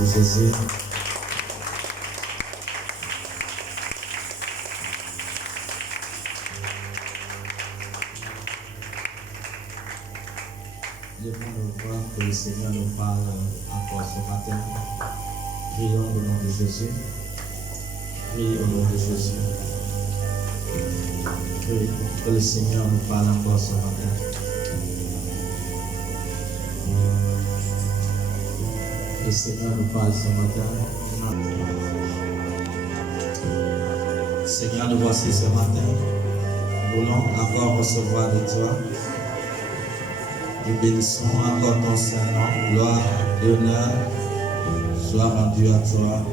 de Jésus. Je prends le voir que le Seigneur nous parle encore ce matin. Prions au nom de Jésus. Prie au nom de Jésus. Prie que le Seigneur nous parle encore ce matin. Le Seigneur nous parle ce matin. Seigneur, nous voici ce matin. Nous voulons encore recevoir de toi. Nous bénissons encore ton Saint-Nom. Gloire et honneur soit rendu à toi.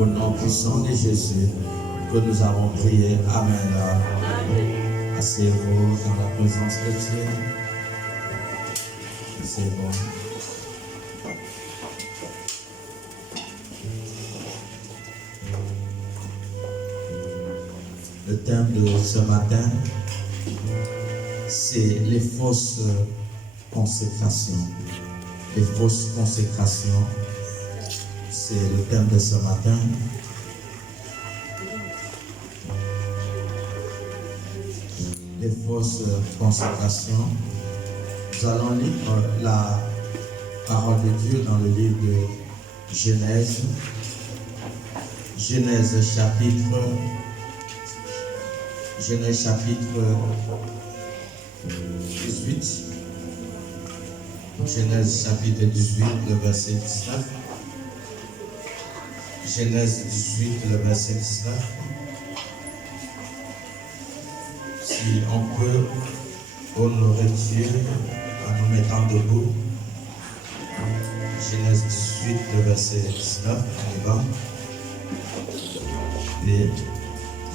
Au nom puissant de Jésus que nous avons prié. Amen. Asseyez-vous dans la présence de Dieu. Asseyez-vous. Le thème de ce matin, c'est les fausses consécrations. Les fausses consécrations, c'est le thème de ce matin. Les fausses consécrations. Nous allons lire la parole de Dieu dans le livre de Genèse. Genèse chapitre 18. Genèse chapitre 18, le verset 19. Genèse 18, le verset 19. Si on peut honorer Dieu en nous mettant debout. Genèse 18, le verset 19, on y va. Et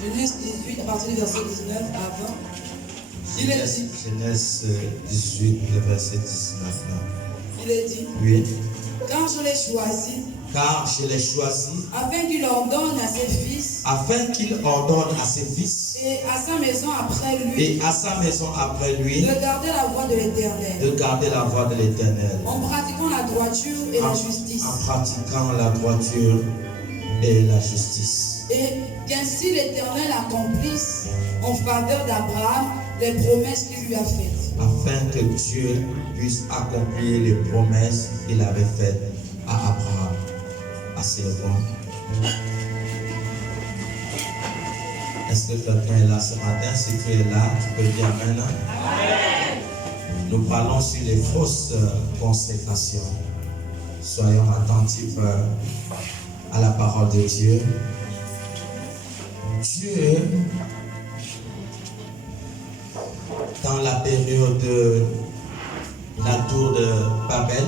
Genèse 18, à partir du verset 19 à 20. Il est dit. Genèse 18, le verset 19. Il est dit. Oui. Car je l'ai choisi. Car je l'ai choisi. Afin qu'il ordonne à ses fils. Afin qu'il ordonne à ses fils. Et à sa maison après lui. Et à sa maison après lui. De garder la voie de l'Éternel. De garder la voie de l'Éternel. En pratiquant la droiture et la justice. En pratiquant la droiture et la justice. Et qu'ainsi l'Éternel accomplisse en faveur d'Abraham les promesses qu'il lui a faites. Afin que Dieu puisse accomplir les promesses qu'il avait faites à Abraham. Asseyez-vous. Est-ce que quelqu'un est là ce matin? Si tu es là, tu peux dire Amen. Amen. Nous parlons sur les fausses consécrations. Soyons attentifs à la parole de Dieu. Dieu, dans la période de la tour de Babel,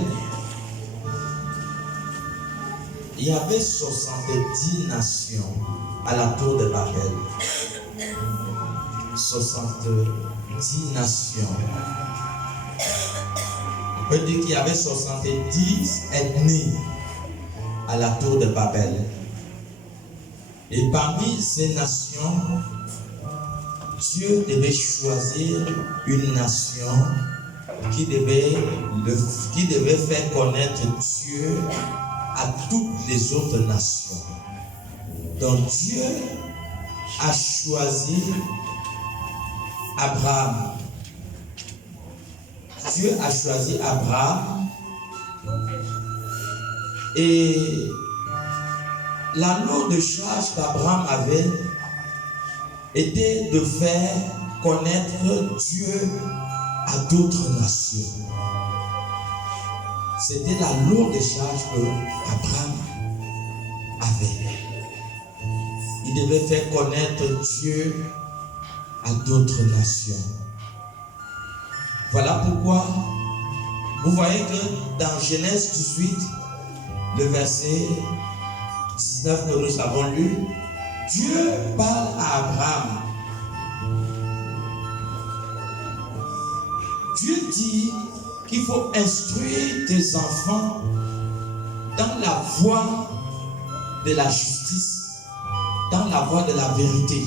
il y avait 70 nations à la tour de Babel. 70 nations. On peut dire qu'il y avait 70 ethnies à la tour de Babel. Et parmi ces nations, Dieu devait choisir une nation qui devait faire connaître Dieu à toutes les autres nations. Donc Dieu a choisi Abraham. Dieu a choisi Abraham et la lourde charge qu'Abraham avait était de faire connaître Dieu à d'autres nations. C'était la lourde charge que Abraham avait. Il devait faire connaître Dieu à d'autres nations. Voilà pourquoi vous voyez que dans Genèse 18, le verset 19 que nous avons lu, Dieu parle à Abraham. Dieu dit qu'il faut instruire tes enfants dans la voie de la justice, dans la voie de la vérité.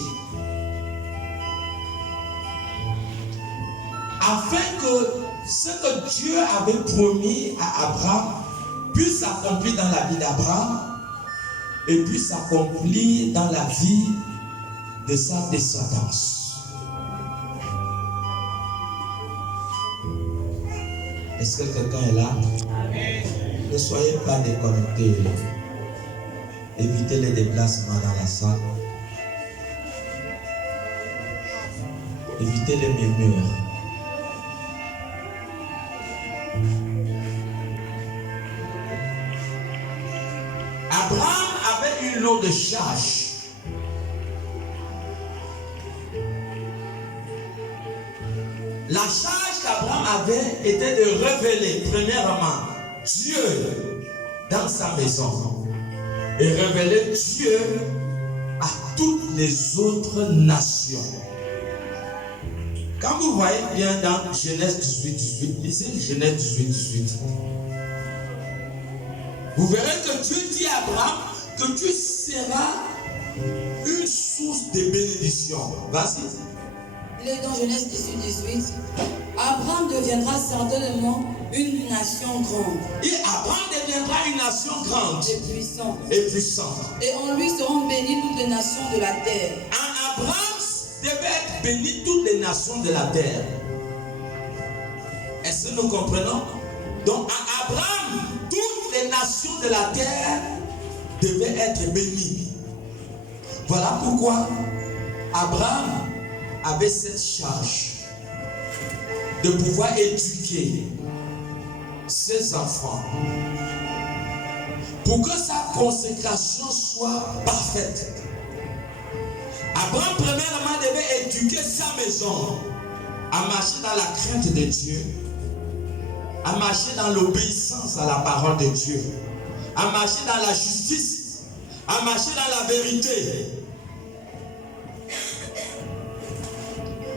Afin que ce que Dieu avait promis à Abraham puisse s'accomplir dans la vie d'Abraham et puisse s'accomplir dans la vie de sa descendance. Est-ce que quelqu'un est là? Amen. Ne soyez pas déconnectés. Évitez les déplacements dans la salle. Évitez les murmures. Abraham avait une lourde charge. La charge qu'Abraham avait était de révéler premièrement Dieu dans sa maison et révéler Dieu à toutes les autres nations. Quand vous voyez bien dans Genèse 18, lisez Genèse 18, vous verrez que Dieu dit à Abraham que tu seras une source de bénédiction. Vas-y. Il est dans Genèse 18. Abraham deviendra certainement une nation grande. Et Abraham deviendra une nation grande. Et puissante. Et en lui seront bénies toutes les nations de la terre. En Abraham devait être béni toutes les nations de la terre. Est-ce que nous comprenons? Donc en Abraham, toutes les nations de la terre devaient être bénies. Voilà pourquoi Abraham avait cette charge de pouvoir éduquer ses enfants pour que sa consécration soit parfaite. Abraham premièrement devait éduquer sa maison à marcher dans la crainte de Dieu, à marcher dans l'obéissance à la parole de Dieu, à marcher dans la justice, à marcher dans la vérité.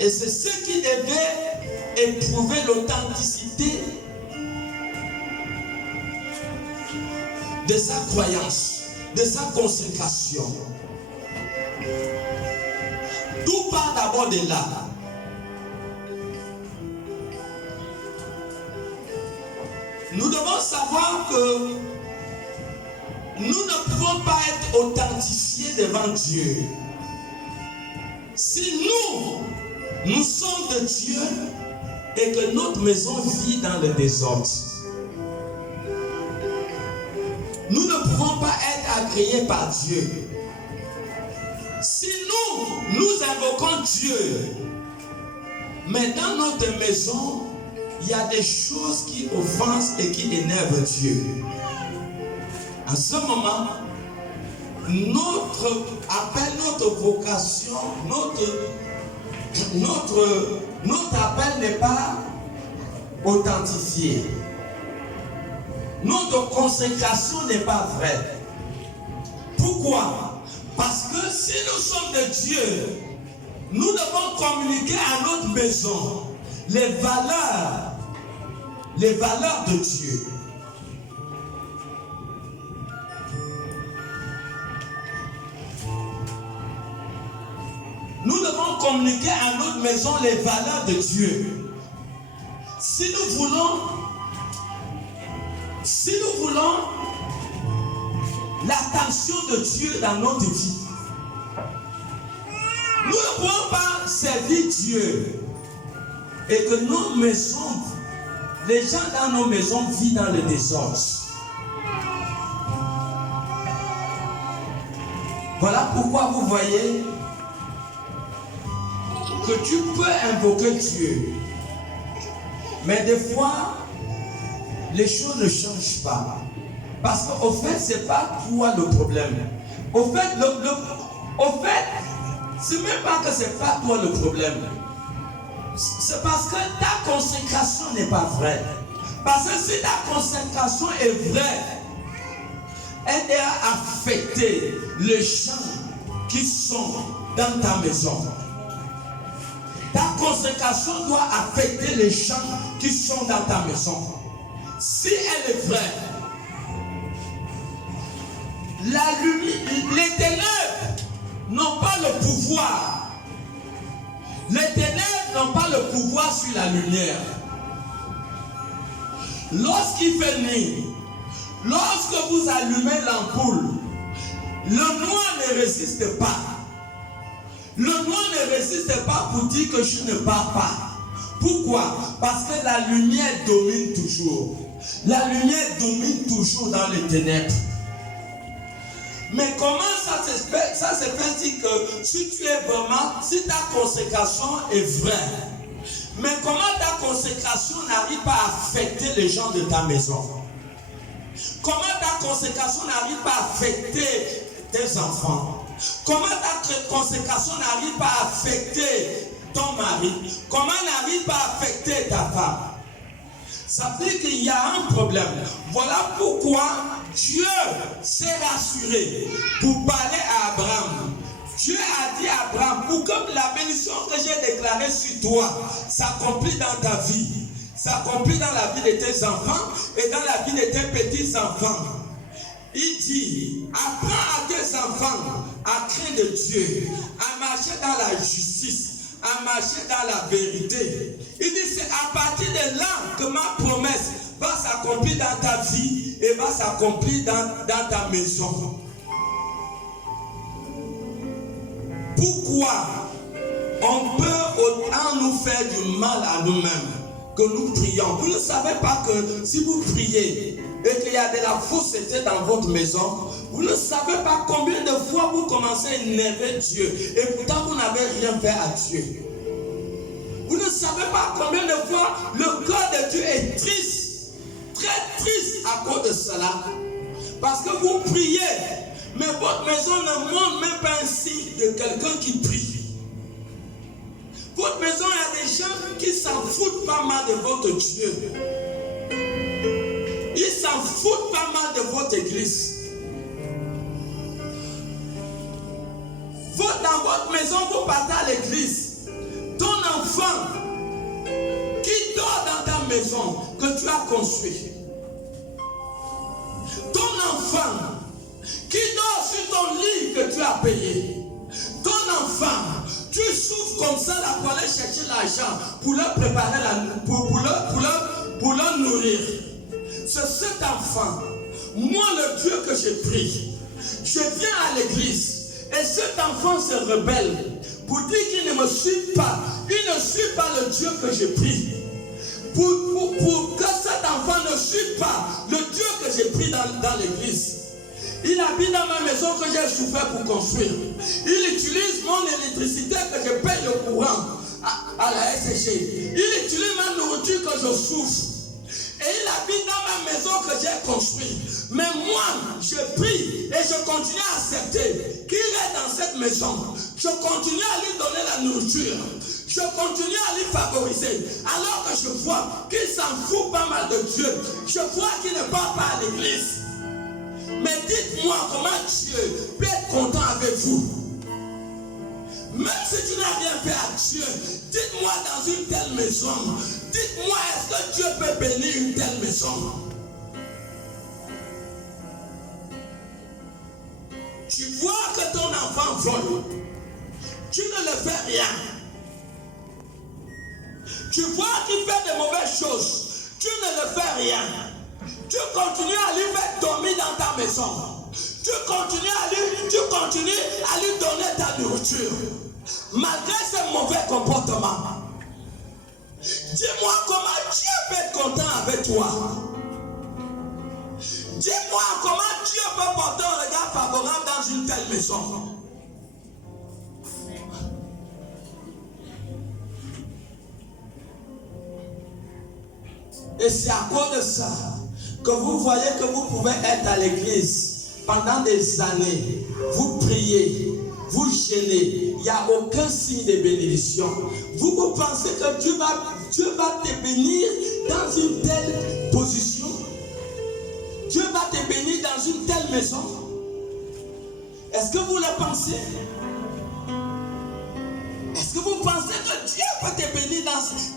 Et c'est ce qui devait éprouver l'authenticité de sa croyance, de sa consécration. Tout part d'abord de là. Nous devons savoir que nous ne pouvons pas être authentifiés devant Dieu si nous sommes de Dieu et que notre maison vit dans le désordre. Nous ne pouvons pas être agréés par Dieu. Si nous invoquons Dieu, mais dans notre maison, il y a des choses qui offensent et qui énervent Dieu. En ce moment, notre appel, notre vocation, notre appel n'est pas authentifié. Notre consécration n'est pas vraie. Pourquoi? Parce que si nous sommes de Dieu, nous devons communiquer à notre maison les valeurs de Dieu. Nous devons communiquer à notre maison les valeurs de Dieu. Si nous voulons l'attention de Dieu dans notre vie, nous ne pouvons pas servir Dieu et que nos maisons, les gens dans nos maisons vivent dans le désordre. Voilà pourquoi vous voyez que tu peux invoquer Dieu, mais des fois les choses ne changent pas, parce qu'au fait c'est pas toi le problème. Au fait c'est même pas que c'est pas toi le problème, c'est parce que ta consécration n'est pas vraie. Parce que si ta consécration est vraie, elle doit affecter les gens qui sont dans ta maison. Ta consécration doit affecter les gens qui sont dans ta maison. Si elle est vraie, les ténèbres n'ont pas le pouvoir. Les ténèbres n'ont pas le pouvoir sur la lumière. Lorsqu'il fait nuit, Lorsque vous allumez l'ampoule, le noir ne résiste pas. Le noir ne résiste pas pour dire que je ne pars pas. Pourquoi? Parce que la lumière domine toujours. La lumière domine toujours dans les ténèbres. Mais comment ça se fait? Ça se fait que si tu es vraiment, si ta consécration est vraie, mais comment ta consécration n'arrive pas à affecter les gens de ta maison? Comment ta consécration n'arrive pas à affecter tes enfants? Comment ta consécration n'arrive pas à affecter ton mari? Comment n'arrive pas à affecter ta femme? Ça veut dire qu'il y a un problème. Voilà pourquoi Dieu s'est rassuré pour parler à Abraham. Dieu a dit à Abraham, pour que la bénédiction que j'ai déclarée sur toi s'accomplisse dans ta vie, s'accomplit dans la vie de tes enfants et dans la vie de tes petits-enfants. Il dit, apprends à tes enfants à craindre de Dieu, à marcher dans la justice, à marcher dans la vérité. Il dit, c'est à partir de là que ma promesse va s'accomplir dans ta vie et va s'accomplir dans ta maison. Pourquoi on peut autant nous faire du mal à nous-mêmes que nous prions? Vous ne savez pas que si vous priez et qu'il y a de la fausseté dans votre maison, vous ne savez pas combien de fois vous commencez à énerver Dieu et pourtant vous n'avez rien fait à Dieu. Vous ne savez pas combien de fois le cœur de Dieu est triste, très triste à cause de cela. Parce que vous priez, mais votre maison ne montre même pas un signe de quelqu'un qui prie. Votre maison, il y a des gens qui s'en foutent pas mal de votre Dieu. Ils s'en foutent pas mal de votre église. Dans votre maison, vous partez à l'église. Ton enfant qui dort dans ta maison que tu as construit. Ton enfant qui dort sur ton lit que tu as payé. Ton enfant, tu souffres comme ça là pour aller chercher l'argent pour leur préparer pour leur nourrir. C'est cet enfant, moi le Dieu que je prie, je viens à l'église et cet enfant se rebelle pour dire qu'il ne me suit pas. Il ne suit pas le Dieu que je prie. Pour que cet enfant ne suive pas le Dieu que j'ai pris dans l'église. Il habite dans ma maison que j'ai souffert pour construire. Il utilise mon électricité que je paye le courant à la SG. Il utilise ma nourriture que je souffre. Et il habite dans ma maison que j'ai construite. Mais moi, je prie et je continue à accepter qu'il est dans cette maison. Je continue à lui donner la nourriture. Je continue à lui favoriser. Alors que je vois qu'il s'en fout pas mal de Dieu. Je vois qu'il ne part pas à l'église. Mais dites-moi comment Dieu peut être content avec vous. Même si tu n'as rien fait à Dieu, dites-moi dans une telle maison. Dites-moi, est-ce que Dieu peut bénir une telle maison? Tu vois que ton enfant vole. Tu ne le fais rien. Tu vois qu'il fait de mauvaises choses. Tu ne le fais rien. Tu continues à lui faire dormir dans ta maison. Tu continues à lui donner ta nourriture. Malgré ce mauvais comportement. Dis-moi comment Dieu peut être content avec toi. Dis-moi comment Dieu peut porter un regard favorable dans une telle maison. Et c'est à cause de ça que vous voyez que vous pouvez être à l'église pendant des années. Vous priez, vous jeûnez, il n'y a aucun signe de bénédiction. Vous pensez que Dieu va te bénir dans une telle position? Dieu va te bénir dans une telle maison? Est-ce que vous le pensez? Est-ce que vous pensez que Dieu peut te bénir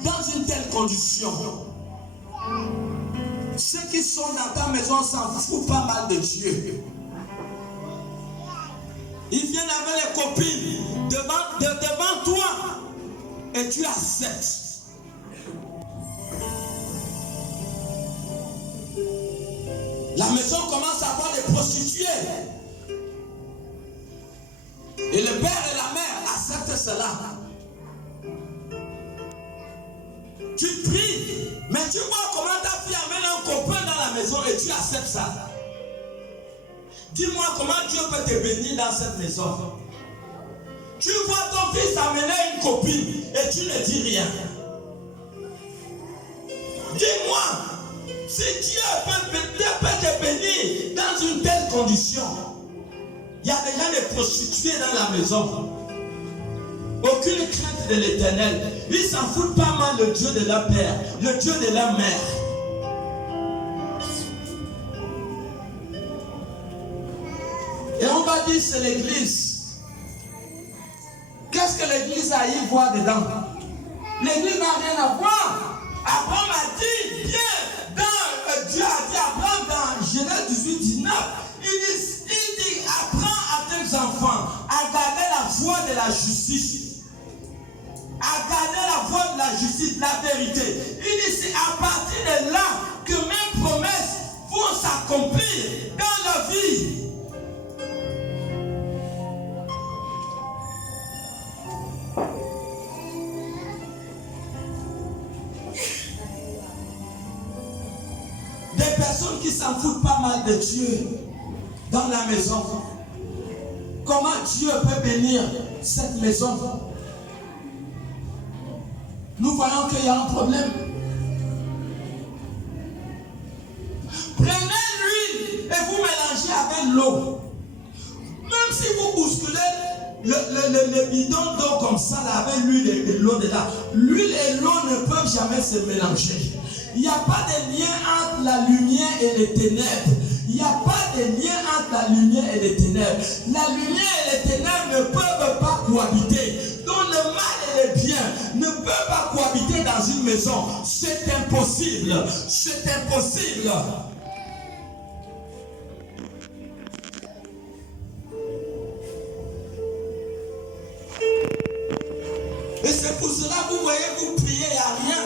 dans une telle condition? Ceux qui sont dans ta maison s'en foutent pas mal de Dieu. Ils viennent avec les copines devant toi et tu acceptes. La maison commence à avoir des prostituées. Et le père et la mère acceptent cela. Tu pries, mais tu vois comment ta fille amène un copain dans la maison et tu acceptes ça. Dis-moi comment Dieu peut te bénir dans cette maison. Tu vois ton fils amener une copine et tu ne dis rien. Dis-moi, si Dieu peut te bénir dans une telle condition, il y a déjà des prostituées dans la maison. Aucune crainte de l'Éternel. Ils s'en foutent pas mal le Dieu de leur père, le Dieu de leur mère. Et on va dire c'est l'église. Qu'est-ce que l'église a à y voir dedans? L'église n'a rien à voir. Abraham a dit, bien, Dieu a dit à Abraham dans Genèse 18, 19, il dit, apprends à tes enfants à garder la voie de la justice. À garder la voie de la justice, la vérité. Il dit, c'est à partir de là que mes promesses vont s'accomplir dans la vie. Des personnes qui s'en foutent pas mal de Dieu dans la maison. Comment Dieu peut bénir cette maison? Nous voyons qu'il y a un problème. Prenez l'huile et vous mélangez avec l'eau. Même si vous bousculez le bidon d'eau comme ça, là, avec l'huile et l'eau dedans, l'huile et l'eau ne peuvent jamais se mélanger. Il n'y a pas de lien entre la lumière et les ténèbres. Il n'y a pas de lien entre la lumière et les ténèbres. La lumière et les ténèbres ne peuvent pas cohabiter. Donc le mal et le bien ne peuvent pas cohabiter dans une maison. C'est impossible. C'est impossible. Et c'est pour cela que vous voyez, vous priez, il n'y a rien.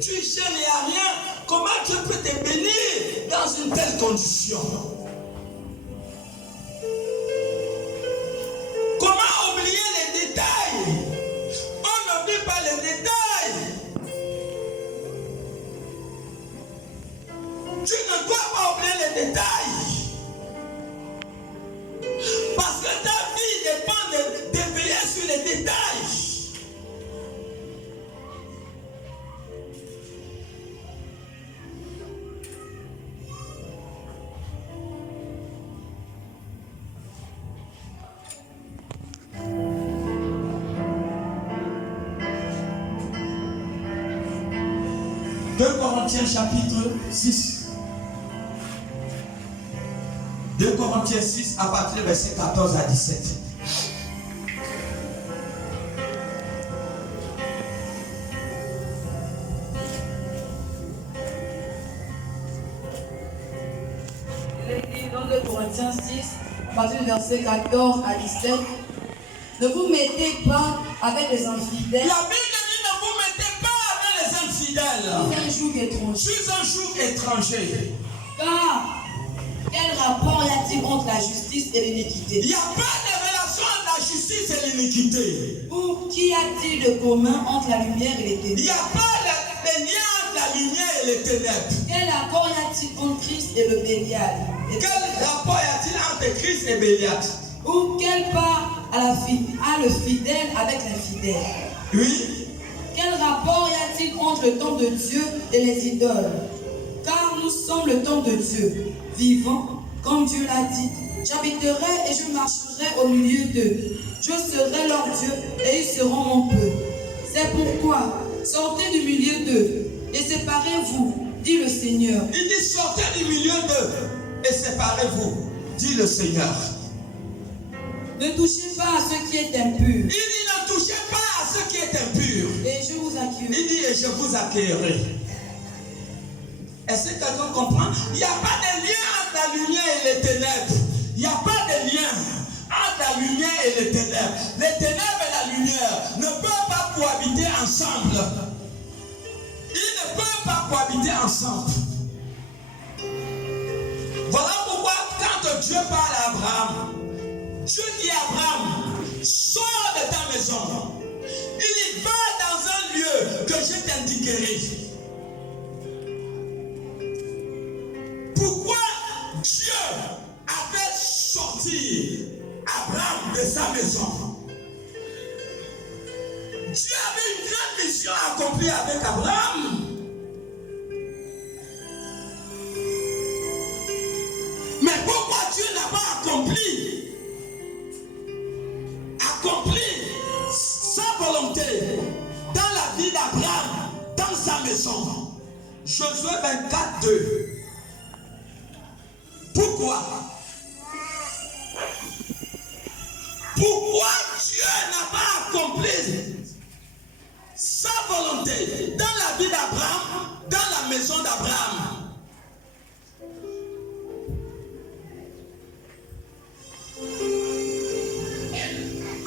Tu gênes, il n'y a rien. Comment Dieu peut te bénir dans une telle condition? Comment oublier les détails? On n'oublie pas les détails. Tu ne dois pas oublier les détails. Parce que ta vie dépend de veiller sur les détails. Corinthiens chapitre 6. 2 Corinthiens 6 à partir du verset 14 à 17. Il est dit dans 2 Corinthiens 6, à partir du verset 14 à 17, ne vous mettez pas avec les infidèles. La Bible dit ne vous mettez pas avec les infidèles. Je suis un joug étranger. Car quel rapport y a-t-il entre la justice et l'iniquité? Il n'y a pas de relation entre la justice et l'iniquité. Ou qu'y a-t-il de commun entre la lumière et les ténèbres? Il n'y a pas de lien entre la lumière et les ténèbres. Quel rapport y a-t-il entre Christ et le Bélial? Quel rapport y a-t-il entre Christ et Bélial? Ou quelle part a le fidèle avec l'infidèle? Oui. Quel rapport y a-t-il entre le temple de Dieu et les idoles? Car nous sommes le temple de Dieu, vivant, comme Dieu l'a dit. J'habiterai et je marcherai au milieu d'eux. Je serai leur Dieu et ils seront mon peuple. C'est pourquoi, sortez du milieu d'eux et séparez-vous, dit le Seigneur. Il dit sortez du milieu d'eux et séparez-vous, dit le Seigneur. Ne touchez pas à ce qui est impur. Il dit ne touchez pas à ce qui est impur. Et je vous accueillerai. Il dit et je vous accueillerai. Est-ce que quelqu'un comprend? Il n'y a pas de lien entre la lumière et les ténèbres. Il n'y a pas de lien entre la lumière et les ténèbres. Les ténèbres et la lumière ne peuvent pas cohabiter ensemble. Ils ne peuvent pas cohabiter ensemble. Voilà pourquoi quand Dieu parle à Abraham, Dieu dit à Abraham, sors de ta maison. Il y va dans un lieu que je t'indiquerai. Pourquoi Dieu a fait sortir Abraham de sa maison? Dieu avait une grande mission à accomplir avec Abraham. Mais pourquoi Dieu n'a pas accompli sa volonté dans la vie d'Abraham, dans sa maison? Josué 24, 2. Pourquoi Dieu n'a pas accompli sa volonté dans la vie d'Abraham, dans la maison d'Abraham?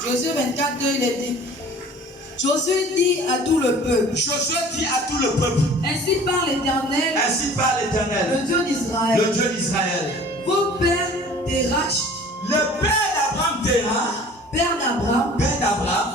Josué 24, 2, il est dit. Josué dit à tout le peuple. Josué dit à tout le peuple. Ainsi parle l'Éternel. Ainsi parle l'Éternel. Le Dieu d'Israël. Le Dieu d'Israël. Vos pères Terach. Le père d'Abraham Terach. Père d'Abraham. Père d'Abraham.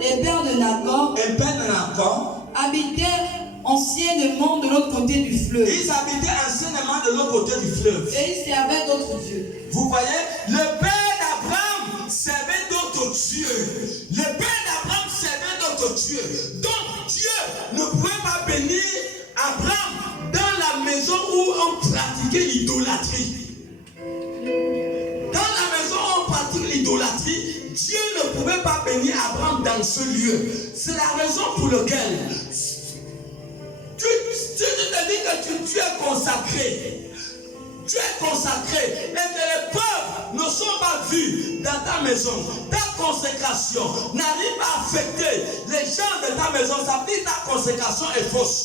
Et père de Nacor. Et père de Nacor. Habitaient anciennement de l'autre côté du fleuve. Ils habitaient anciennement de l'autre côté du fleuve. Et ils servaient d'autres dieux. Vous voyez, le père d'Abraham servait d'autres dieux. Le père d'Abraham servait d'autres dieux. Donc Dieu ne pouvait pas bénir Abraham dans la maison où on pratiquait l'idolâtrie. Dans la maison où on pratique l'idolâtrie, Dieu ne pouvait pas bénir Abraham dans ce lieu. C'est la raison pour laquelle tu te dis que tu es consacré. Tu es consacré et que les peuples ne sont pas vus dans ta maison. Ta consécration n'arrive pas à affecter les gens de ta maison. Ça veut dire que ta consécration est fausse.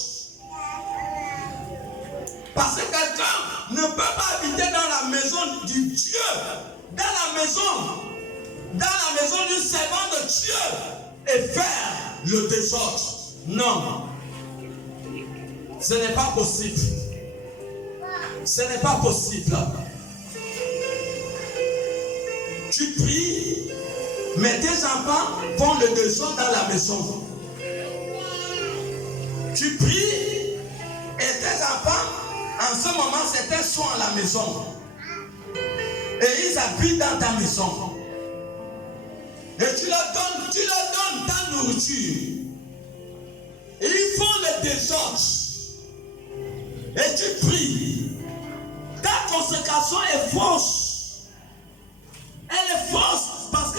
Parce que quelqu'un ne peut pas habiter dans la maison du Dieu, dans la maison du servant de Dieu et faire le désordre. Non. Ce n'est pas possible. Ce n'est pas possible. Tu pries, mais tes enfants font le désordre dans la maison. Tu pries et tes enfants, en ce moment, certains sont à la maison. Et ils habitent dans ta maison. Et tu leur donnes ta nourriture. Et ils font le désordre. Et tu pries. Ta consécration est fausse. Elle est fausse parce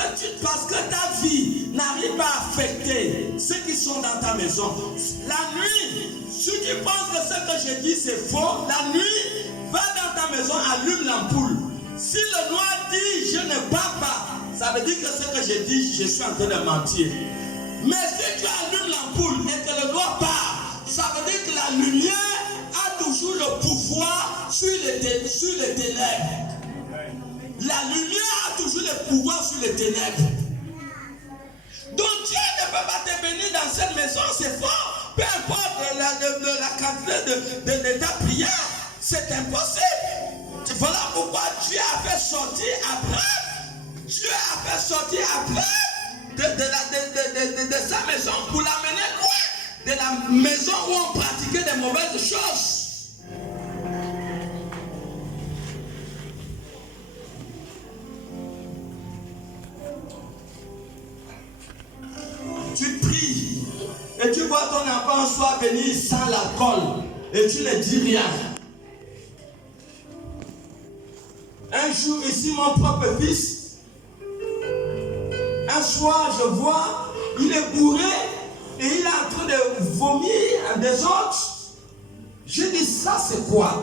que ta vie n'arrive pas à affecter ceux qui sont dans ta maison. La nuit, si tu penses que ce que je dis c'est faux, la nuit, va dans ta maison, allume l'ampoule. Si le noir dit je ne pars pas, ça veut dire que ce que je dis, je suis en train de mentir. Mais si tu allumes l'ampoule et que le noir part, ça veut dire que la lumière a toujours le pouvoir sur les ténèbres. La lumière a toujours le pouvoir sur les ténèbres. Donc Dieu ne peut pas te bénir dans cette maison, c'est fort. Peu importe la quantité de ta prière, c'est impossible. Voilà pourquoi Dieu a fait sortir Abraham. Dieu a fait sortir Abraham de sa maison pour l'amener loin de la maison où on pratiquait des mauvaises choses. Tu pries et tu vois ton enfant soit venir sans l'alcool et tu ne dis rien. Un jour ici, mon propre fils, un soir je vois, il est bourré et il est en train de vomir des autres. Je dis ça c'est quoi?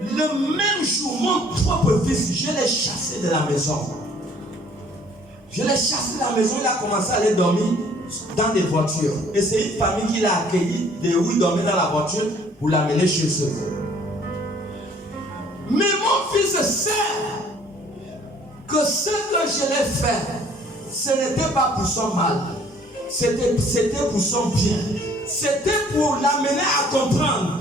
Le même jour, mon propre fils, je l'ai chassé de la maison. Je l'ai chassé de la maison, il a commencé à aller dormir dans des voitures. Et c'est une famille qui l'a accueilli, de où il dormait dans la voiture, pour l'amener chez eux. Mais mon fils sait que ce que je l'ai fait, ce n'était pas pour son mal. C'était pour son bien. C'était pour l'amener à comprendre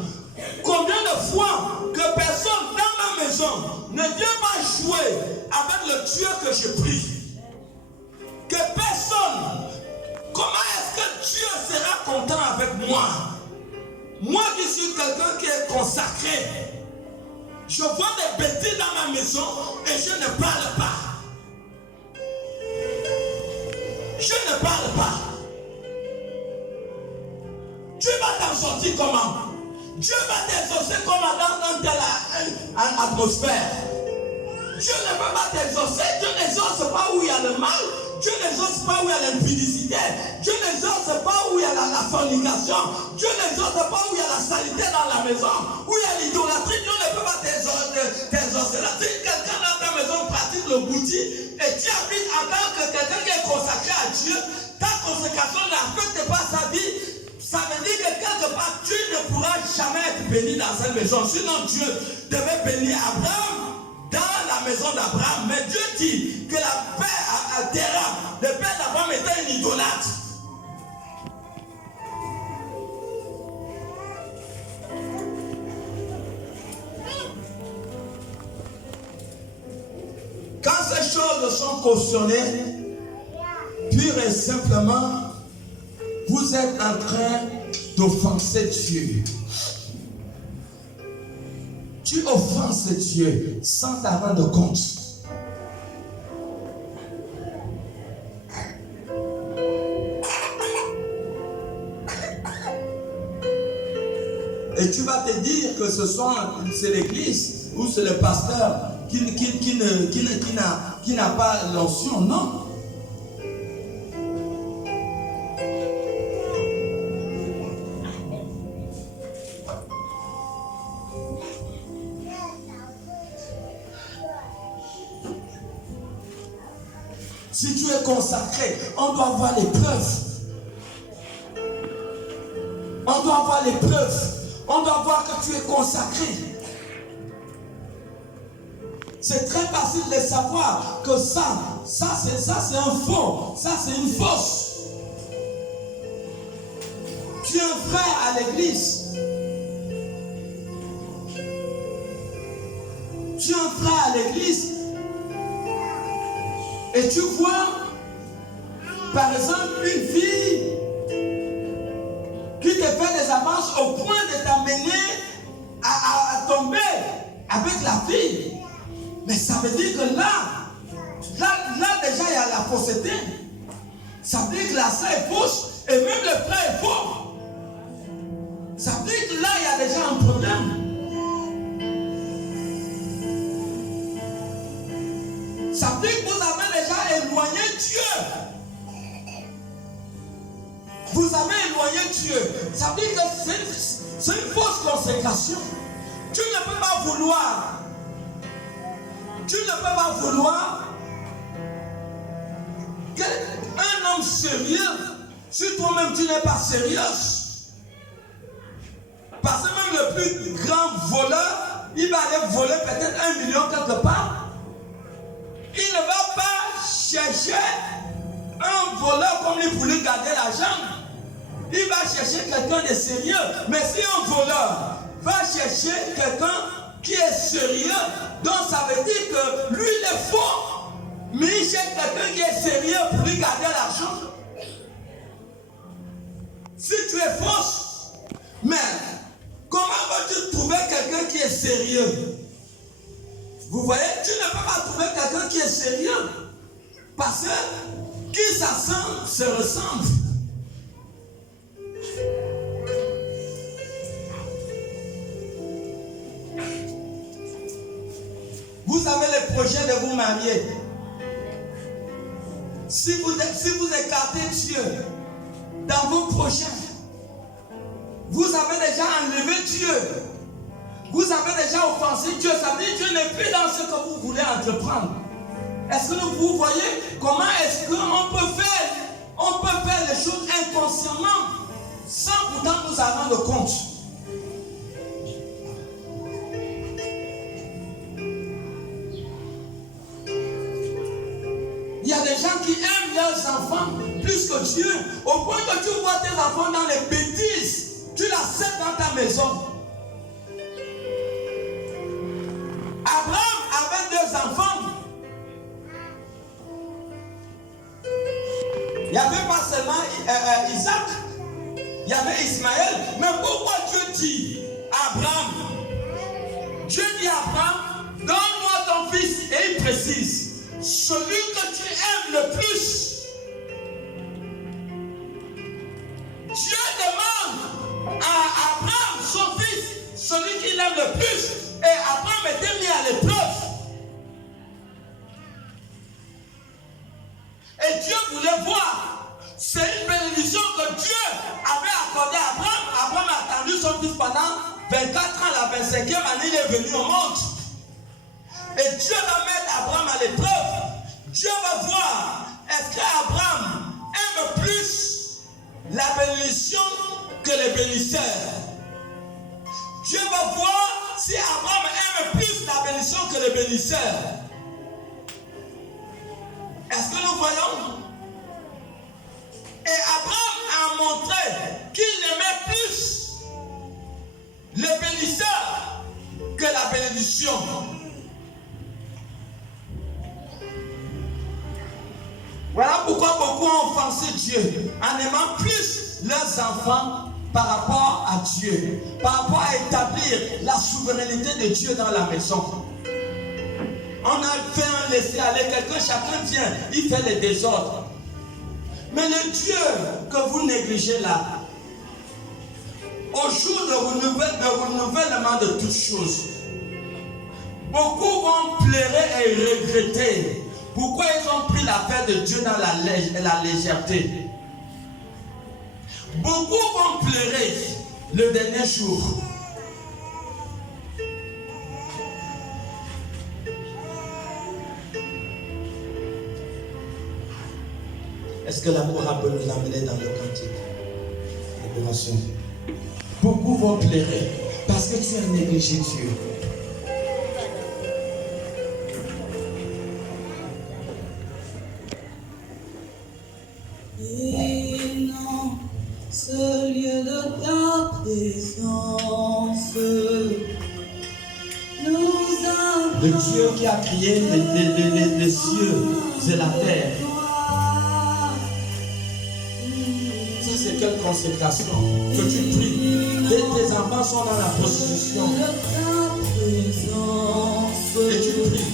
combien de fois que Que personne dans ma maison ne vienne pas jouer avec le Dieu que je prie. Que personne, comment est-ce que Dieu sera content avec moi? Moi qui suis quelqu'un qui est consacré, je vois des bêtises dans ma maison et je ne parle pas. Je ne parle pas. Dieu va t'en sortir comment? Dieu va t'exaucer comment dans telle atmosphère? Dieu ne peut pas t'exaucer. Dieu n'exauce pas où il y a le mal. Dieu n'exauce pas où il y a l'impudicité. Dieu n'exauce pas où il y a la fornication. Dieu n'exauce pas où il y a la saleté dans la maison. Où il y a l'idolâtrie. Dieu ne peut pas t'exaucer. Si quelqu'un dans ta maison pratique le bouti et tu habites en tant que quelqu'un qui est consacré à Dieu, ta consécration n'affecte pas sa vie. Ça veut dire que quelque part, tu ne pourras jamais être béni dans cette maison. Sinon, Dieu devait bénir Abraham dans la maison d'Abraham. Mais Dieu dit que la paix à Terra, le père d'Abraham était une idolâtre. Quand ces choses sont cautionnées, pure et simplement, vous êtes en train d'offenser Dieu. Tu offenses Dieu sans t'en rendre compte. Et tu vas te dire que c'est l'église ou c'est le pasteur qui n'a pas l'onction. Non. Si tu es consacré, on doit voir les preuves. On doit voir les preuves. On doit voir que tu es consacré. C'est très facile de savoir que ça c'est un faux. Ça c'est une fausse. Tu es un frère à l'église. Tu es un frère à l'église. Et tu vois, par exemple, une fille qui te fait des avances au point de t'amener à tomber avec la fille. Mais ça veut dire que là déjà il y a la fausseté. Ça veut dire que la sœur est fausse et même le frère est faux. Ça veut dire que là il y a déjà un problème. Ça veut dire que vous avez déjà éloigné Dieu. Vous avez éloigné Dieu. Ça veut dire que c'est une fausse consécration. Tu ne peux pas vouloir. Tu ne peux pas vouloir qu'un homme sérieux, si toi-même tu n'es pas sérieuse. Parce que même le plus grand voleur, il va aller voler peut-être 1 million quelque part. Il ne va pas chercher un voleur comme lui pour lui garder l'argent. Il va chercher quelqu'un de sérieux. Mais si un voleur va chercher quelqu'un qui est sérieux, donc ça veut dire que lui il est faux, mais il cherche quelqu'un qui est sérieux pour lui garder l'argent. Si tu es fausse, mais comment vas-tu trouver quelqu'un qui est sérieux? Vous voyez, tu ne peux pas trouver quelqu'un qui est sérieux. Parce que qui s'assemble se ressemble. Vous avez le projet de vous marier. Si vous écartez Dieu dans vos projets, vous avez déjà enlevé Dieu. Vous avez déjà offensé Dieu. Ça veut dire que Dieu n'est plus dans ce que vous voulez entreprendre. Est-ce que vous voyez comment est-ce qu'on peut faire les choses inconsciemment sans pourtant nous en rendre compte? Il y a des gens qui aiment leurs enfants plus que Dieu, au point que tu vois tes enfants dans les bêtises, tu l'acceptes dans ta maison. n'y avait pas seulement Isaac, il y avait Ismaël. Mais pourquoi Dieu dit à Abraham? Dieu dit à Abraham, donne-moi ton fils. Et il précise, celui que tu aimes le plus. Dieu demande à Abraham, son fils, celui qu'il aime le plus. Et Abraham était mis à l'épreuve. Et Dieu voulait voir. C'est une bénédiction que Dieu avait accordée à Abraham. Abraham a attendu son fils pendant 24 ans. La 25e année, il est venu au monde. Et Dieu va mettre Abraham à l'épreuve. Dieu va voir, est-ce qu'Abraham aime plus la bénédiction que les bénisseurs? Dieu va voir si Abraham aime plus la bénédiction que les bénisseurs. Est-ce que nous voyons? Et Abraham a montré qu'il aimait plus les bénisseurs que la bénédiction. Voilà pourquoi beaucoup ont offensé Dieu en aimant plus leurs enfants par rapport à Dieu, par rapport à établir la souveraineté de Dieu dans la maison. On a fait un laisser-aller, quelqu'un, chacun vient, il fait les désordres. Mais le Dieu que vous négligez là, au jour de renouvellement de toutes choses, beaucoup vont pleurer et regretter. Pourquoi ils ont pris l'affaire de Dieu dans la légèreté? Beaucoup vont pleurer le dernier jour. Est-ce que l'amour peut nous amener dans le cantique? L'adoration. Beaucoup vont pleurer parce que tu as négligé Dieu. Et non, ce lieu de ta présence, nous avons le Dieu qui a créé les cieux et la terre. Ça, c'est quelle consécration que tu pries. Dès que tes enfants sont dans la prostitution, et tu pries.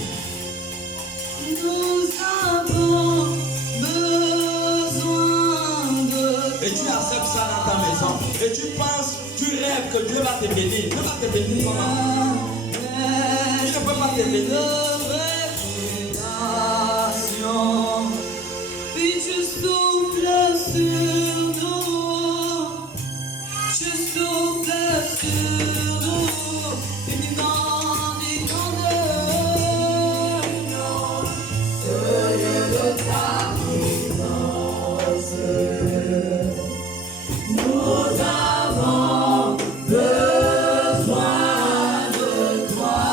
Nous avons besoin de et tu acceptes ça dans ta maison. Et tu penses, tu rêves que Dieu va te bénir. Dieu va te bénir comment? Il ne peut pas te bénir. Puis tu souffles sur nous. Tu souffles sur nous. Et tu grandis grandeur. Ce lieu de ta présence. Nous avons besoin de toi.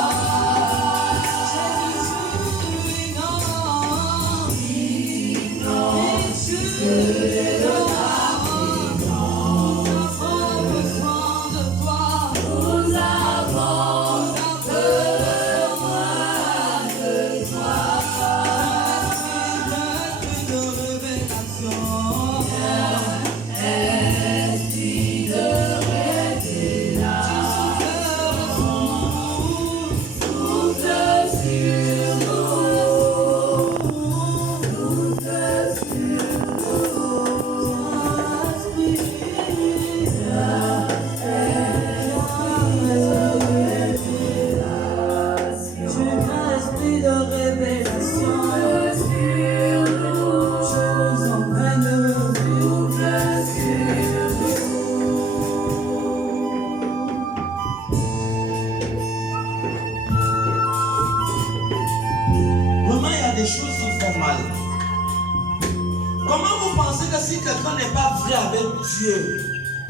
Jésus, si quelqu'un n'est pas vrai avec Dieu,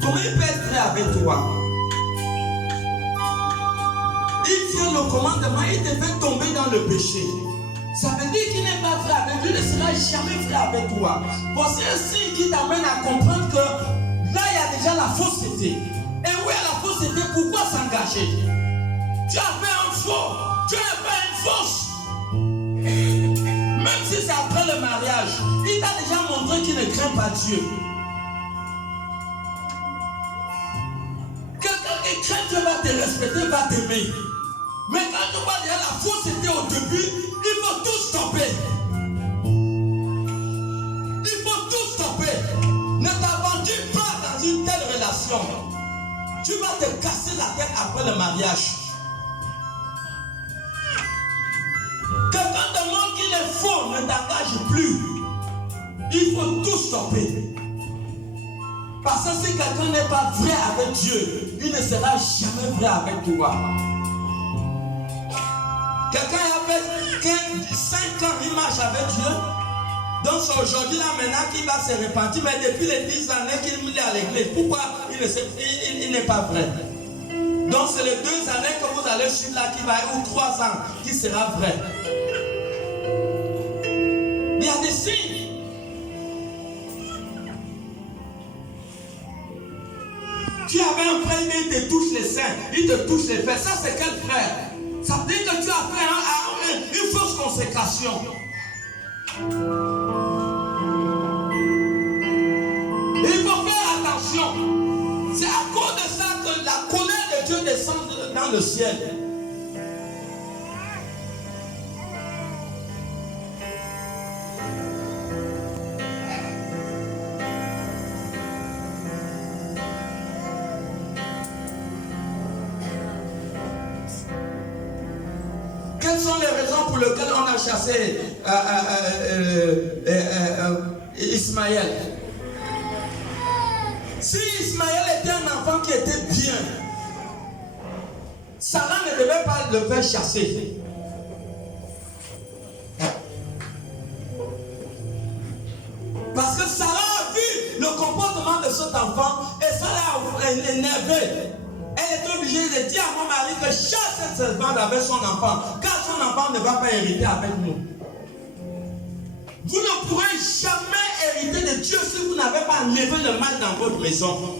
comment il peut être vrai avec toi? Il tient le commandement, il te fait tomber dans le péché. Ça veut dire qu'il n'est pas vrai avec Dieu, il ne sera jamais vrai avec toi. Voici un signe qui t'amène à comprendre que là, il y a déjà la fausseté. Et où est la fausseté? Pourquoi s'engager? Tu as fait un faux, tu as fait une fausse. Même si c'est après le mariage, il t'a déjà montré qu'il ne crée craint pas Dieu. Quelqu'un qui craint Dieu va te respecter, va t'aimer. Mais quand tu vois déjà la fausseté au début, il faut tout stopper. Il faut tout stopper. Ne t'aventure pas dans une telle relation. Tu vas te casser la tête après le mariage. Quelqu'un demande qu'il est faux, ne t'engage plus. Il faut tout stopper. Parce que si quelqu'un n'est pas vrai avec Dieu, il ne sera jamais vrai avec toi. Quelqu'un a fait 5 ans, il marche avec Dieu. Donc c'est aujourd'hui là maintenant qu'il va se repentir, mais depuis les 10 années qu'il est à l'église, pourquoi il n'est pas vrai? Donc c'est les 2 années que vous allez suivre là qui va, ou 3 ans, qui sera vrai. Il y a des signes. Tu avais un frère, il te touche les seins, il te touche les fesses. Ça c'est quel frère? Ça veut dire que tu as fait une fausse consécration. Il faut faire attention. C'est à cause de ça que la colère de Dieu descend dans le ciel. Quelles sont les raisons pour lesquelles on a chassé Ismaël? Si Ismaël était un enfant qui était bien, Sarah ne devait pas le faire chasser. Parce que Sarah a vu le comportement de cet enfant et ça l'a énervé. Elle est obligée de dire à mon mari que chasse cette servante avec son enfant, car son enfant ne va pas hériter avec nous. Vous ne pourrez jamais hériter de Dieu si vous n'avez pas enlevé le mal dans votre maison.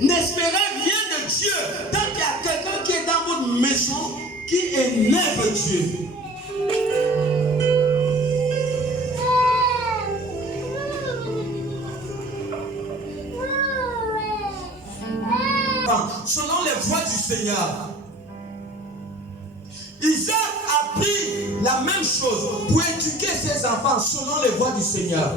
N'espérez rien de Dieu tant qu'il y a quelqu'un qui est dans votre maison qui énerve Dieu. Selon les voies du Seigneur. Isaac a pris la même chose pour éduquer ses enfants selon les voies du Seigneur.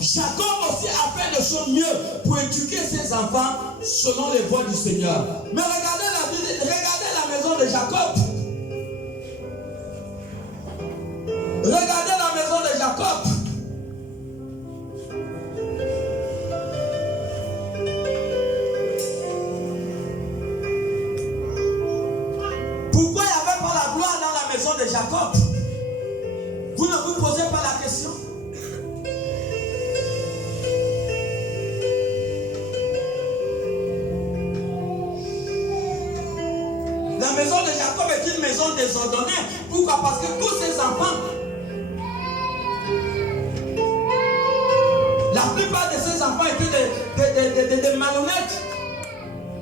Jacob aussi a fait de son mieux pour éduquer ses enfants selon les voies du Seigneur. Mais regardez la maison de Jacob. Regardez la maison de Jacob. Pourquoi il n'y avait pas la gloire dans la maison de Jacob? Vous ne vous posez pas la question? La maison de Jacob est une maison désordonnée. Pourquoi? Parce que tous ses enfants, la plupart de ses enfants étaient des malhonnêtes,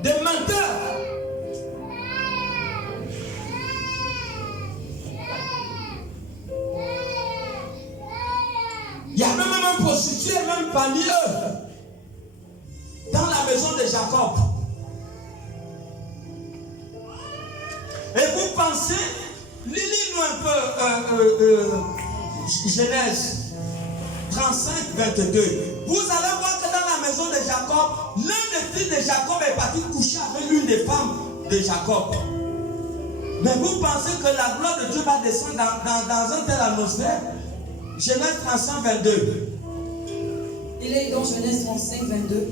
des menteurs. Il y avait même un prostitué, même parmi eux, dans la maison de Jacob. Et vous pensez, lisez-nous un peu Genèse 35, 22. Vous allez voir que dans la maison de Jacob, l'un des fils de Jacob est parti coucher avec l'une des femmes de Jacob. Mais vous pensez que la gloire de Dieu va descendre dans un tel atmosphère? Genèse 35, 22. Il est dans Genèse 35, 22.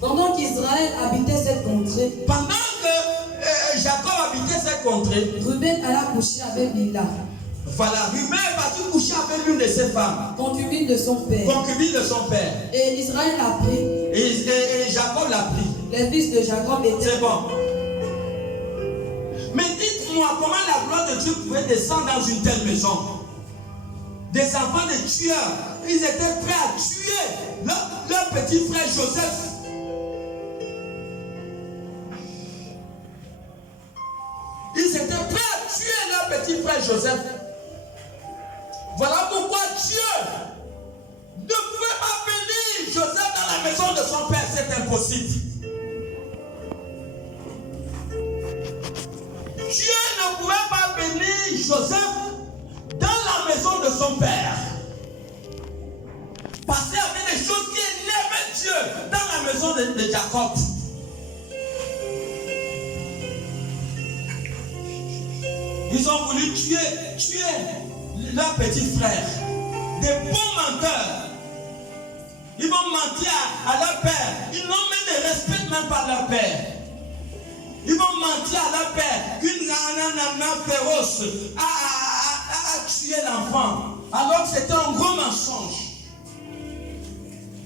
Pendant qu'Israël habitait cette contrée, Pendant que Jacob habitait cette contrée, Ruben alla coucher avec Bila, voilà, Ruben est parti coucher avec l'une de ses femmes, concubine de son père. concubine de son père. Et Israël l'a pris. Et Jacob l'a pris. Les fils de Jacob étaient... C'est bon. Mais dites-moi, comment la gloire de Dieu pouvait descendre dans une telle maison? Des enfants de tueurs, ils étaient prêts à tuer leur petit frère Joseph. Ils étaient prêts à tuer leur petit frère Joseph. Voilà pourquoi Dieu ne pouvait pas bénir Joseph dans la maison de son père. C'est impossible. Dieu ne pouvait pas bénir Joseph dans la maison de son père. Parce qu'il y avait des choses qui énervaient Dieu dans la maison de Jacob. Ils ont voulu tuer leur petit frère. Des bons menteurs. Ils vont mentir à leur père. Ils n'ont même ne respectent même pas leur père. Ils vont mentir à leur père qu'une nana féroce a tué l'enfant. Alors que c'était un gros mensonge.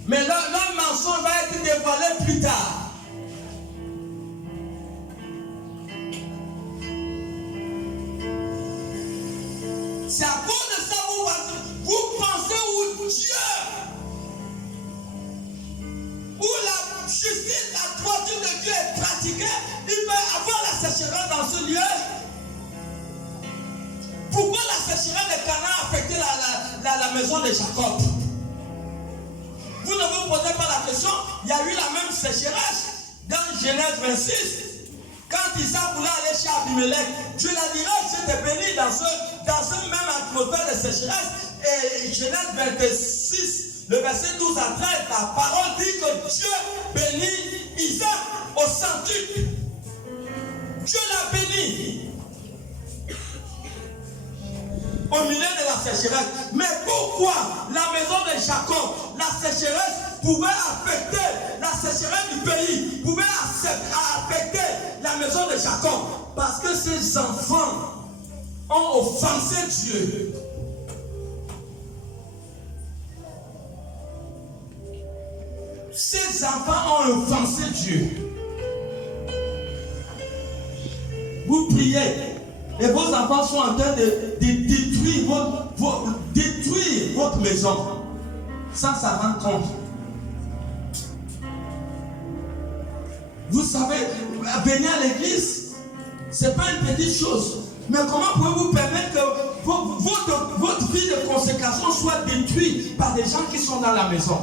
Mais leur mensonge va être dévoilé plus tard. C'est à cause de ça que vous pensez où Dieu, où la justice, la droiture de Dieu est pratiquée, il peut avoir la sécheresse dans ce lieu. Pourquoi la sécheresse de Canaan a affecté la maison de Jacob? Vous ne vous posez pas la question, il y a eu la même sécheresse dans Genèse 26. Quand Isaac voulait aller chez Abimelech, Dieu l'a dit, je t'ai béni dans ce même atmosphère de sécheresse. Et Genèse 26, le verset 12 à 13, la parole dit que Dieu bénit Isaac au centuple. Dieu l'a béni au milieu de la sécheresse. Mais pourquoi la maison de Jacob, la sécheresse pouvait affecter la sécheresse du pays, pouvait affecter la maison de Jacob? Parce que ses enfants ont offensé Dieu. Ses enfants ont offensé Dieu. Vous priez et vos enfants sont en train de détruire votre maison sans s'en rendre compte. Vous savez, venir à l'église, ce n'est pas une petite chose. Mais comment pouvez-vous permettre que votre vie de consécration soit détruite par des gens qui sont dans la maison?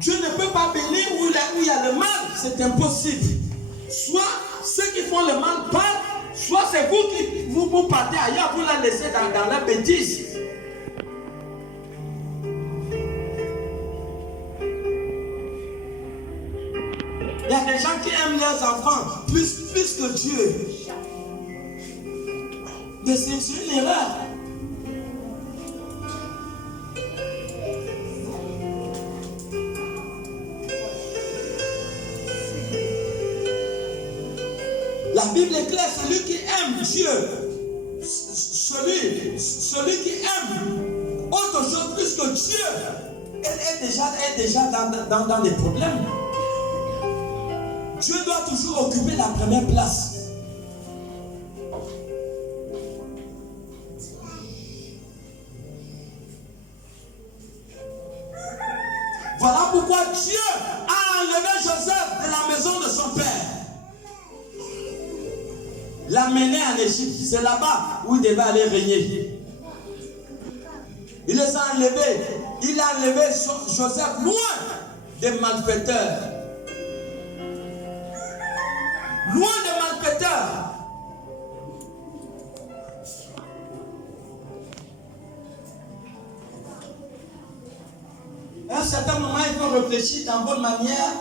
Dieu ne peut pas bénir où il y a le mal, c'est impossible. Soit ceux qui font le mal partent, soit c'est vous qui vous partez ailleurs, vous la laissez dans la bêtise. Il y a des gens qui aiment leurs enfants plus que Dieu. Mais c'est une erreur. La Bible est claire, celui qui aime Dieu, celui qui aime autre chose plus que Dieu, est déjà dans des problèmes. Dieu doit toujours occuper la première place. Voilà pourquoi Dieu a enlevé Joseph de la maison de son père. L'a mené en Égypte. C'est là-bas où il devait aller régner. Il les a enlevés. Il a enlevé Joseph loin des malfaiteurs. Loin des malfaiteurs. À un certain moment, il faut réfléchir dans votre manière,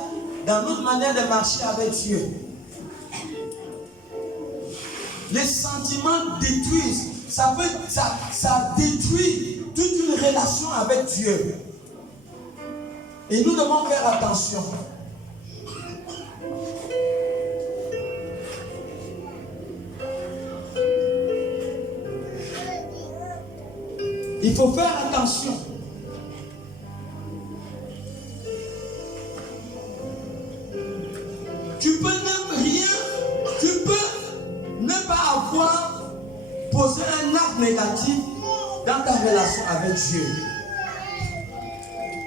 dans notre manière de marcher avec Dieu. Les sentiments détruisent. Ça détruit toute une relation avec Dieu. Et nous devons faire attention. Il faut faire attention. Tu peux ne pas avoir posé un acte négatif dans ta relation avec Dieu.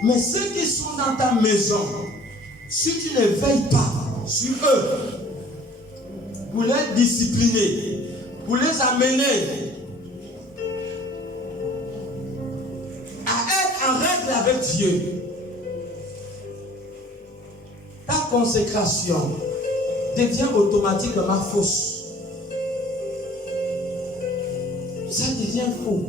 Mais ceux qui sont dans ta maison, si tu ne veilles pas sur eux, pour les discipliner, pour les amener Dieu, ta consécration devient automatiquement fausse. Ça devient faux.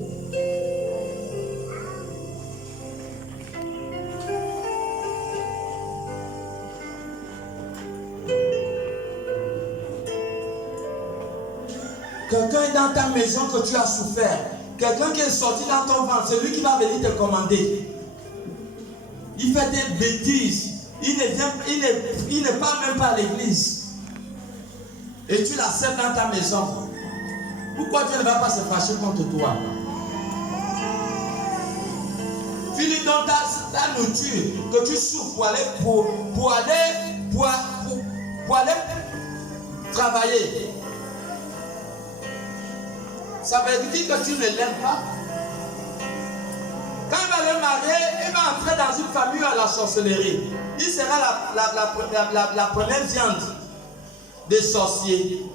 Quelqu'un est dans ta maison que tu as souffert. Quelqu'un qui est sorti dans ton ventre, c'est lui qui va venir te commander. Il fait des bêtises. Il ne part même pas à l'église. Et tu l'acceptes dans ta maison. Pourquoi Dieu ne va pas se fâcher contre toi? Tu lui donnes ta nourriture que tu souffres pour aller travailler. Ça veut dire que tu ne l'aimes pas. Quand il va le marier, il va entrer dans une famille à la sorcellerie. Il sera la première viande des sorciers.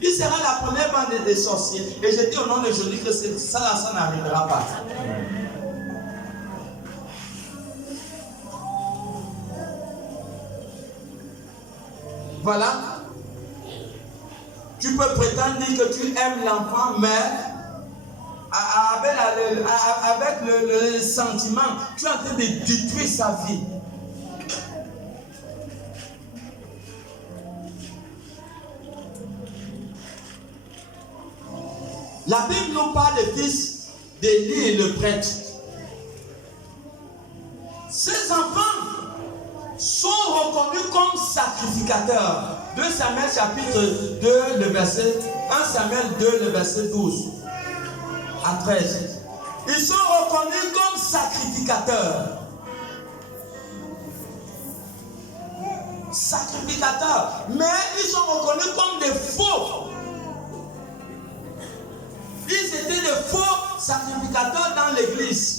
Il sera la première bande des sorciers. Et je dis au nom de Jésus que ça n'arrivera pas. Voilà. Tu peux prétendre dire que tu aimes l'enfant, mais avec le sentiment, tu es en train de détruire sa vie. La Bible nous parle des fils d'Élie et le prêtre. Ces enfants sont reconnus comme sacrificateurs. 2 Samuel chapitre 2, le verset 1 Samuel 2, le verset 12 à 13. Ils sont reconnus comme sacrificateurs. Sacrificateurs. Mais ils sont reconnus comme des faux. Ils étaient des faux sacrificateurs dans l'église.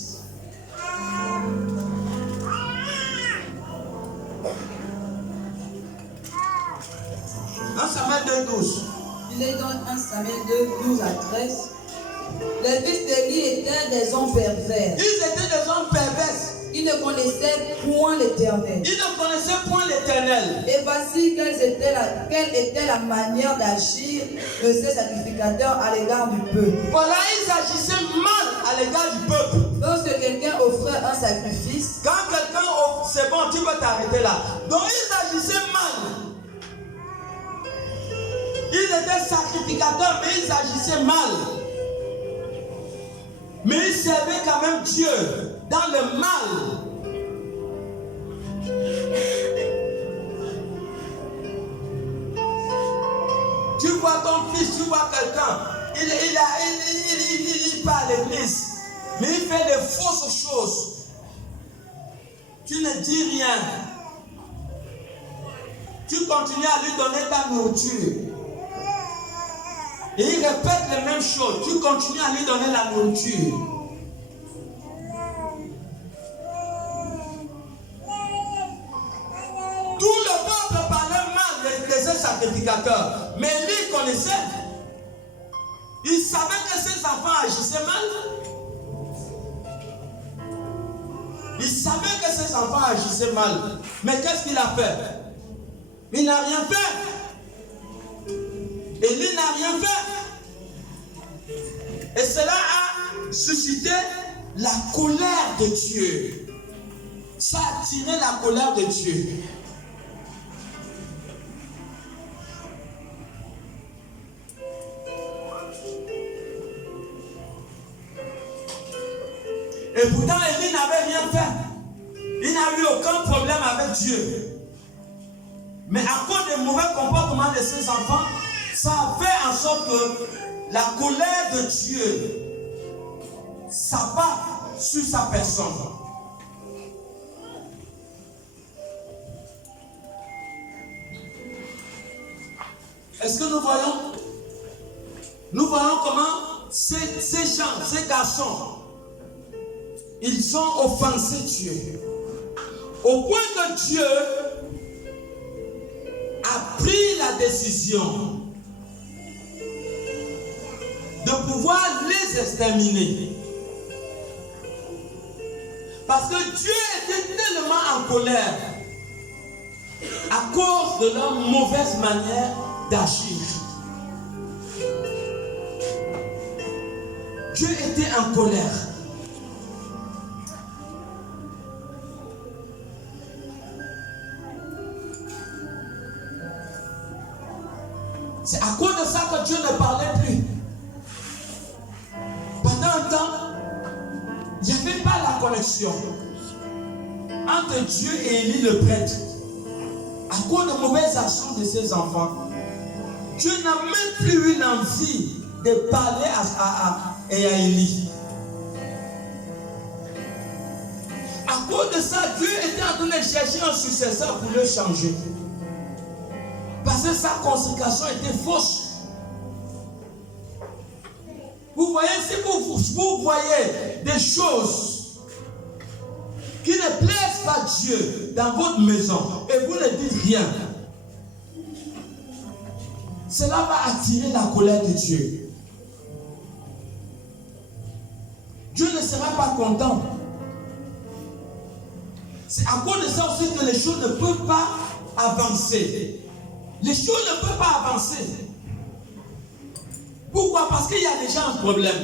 Samuel 2, 12. Il est dans 1 Samuel 2, 12 à 13. Les fils d'Élie étaient des hommes pervers. Ils étaient des hommes pervers. Ils ne connaissaient point l'Éternel. Ils ne connaissaient point l'Éternel. Et voici quelle était la manière d'agir de ces sacrificateurs à l'égard du peuple. Voilà, ils agissaient mal à l'égard du peuple. Lorsque quelqu'un offrait un sacrifice, quand quelqu'un offre, c'est bon, tu peux t'arrêter là. Donc ils agissaient mal. Ils étaient sacrificateurs, mais ils agissaient mal. Mais ils servaient quand même Dieu dans le mal. Tu vois ton fils, tu vois quelqu'un, il part à l'église, mais il fait de fausses choses. Tu ne dis rien. Tu continues à lui donner ta nourriture. Et il répète les mêmes choses. Tu continues à lui donner la nourriture. Tout le peuple parlait mal de ces sacrificateurs. Mais lui connaissait. Il savait que ses enfants agissaient mal. Il savait que ses enfants agissaient mal. Mais qu'est-ce qu'il a fait? Il n'a rien fait. Et lui n'a rien fait. Et cela a suscité la colère de Dieu. Ça a attiré la colère de Dieu. Et pourtant, Élie n'avait rien fait. Il n'a eu aucun problème avec Dieu. Mais à cause des mauvais comportements de ses enfants, ça a fait en sorte que la colère de Dieu s'abat sur sa personne. Est-ce que nous voyons? Nous voyons comment ces gens, ces garçons, ils ont offensé Dieu. Au point que Dieu a pris la décision de pouvoir les exterminer. Parce que Dieu était tellement en colère à cause de leur mauvaise manière d'agir. Dieu était en colère. C'est à cause de ça que Dieu ne parlait plus. Pendant un temps, il n'y avait pas la connexion entre Dieu et Élie le prêtre. À cause de mauvaises actions de ses enfants, Dieu n'a même plus eu l'envie de parler à Élie. À cause de ça, Dieu était en train de chercher un successeur pour le changer. Parce que sa consécration était fausse. Vous voyez, si vous voyez des choses qui ne plaisent pas Dieu dans votre maison et vous ne dites rien, cela va attirer la colère de Dieu. Dieu ne sera pas content. C'est à cause de ça aussi que les choses ne peuvent pas avancer. Les choses ne peuvent pas avancer. Pourquoi? Parce qu'il y a déjà un problème.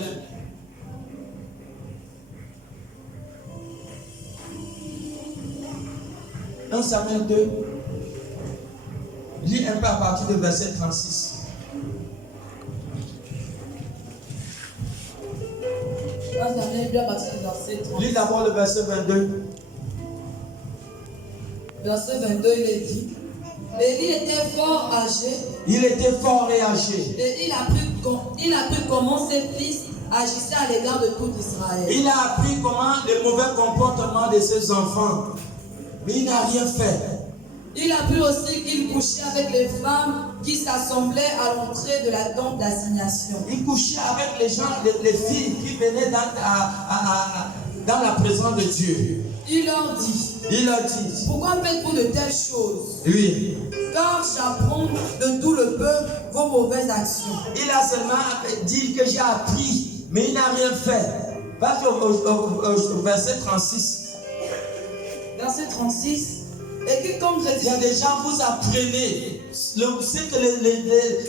Un Samuel 2, lis un peu à partir du verset 36. Lis d'abord le verset 22. Verset 22, il est dit: Élie était fort âgé. Il était fort et âgé. Et il a appris comment ses fils agissaient à l'égard de tout Israël. Il a appris comment les mauvais comportements de ses enfants. Mais il n'a rien fait. Il a appris aussi qu'il couchait avec les femmes qui s'assemblaient à l'entrée de la tente d'assignation. Il couchait avec les gens, les filles qui venaient dans la présence de Dieu. Il leur dit: Pourquoi faites-vous de telles choses? Oui. Car j'apprends de tout le peuple vos mauvaises actions. Il a seulement dit que j'ai appris, mais il n'a rien fait. Va au verset 36. Verset 36. Et que comme il y a des gens, vous apprenez ce que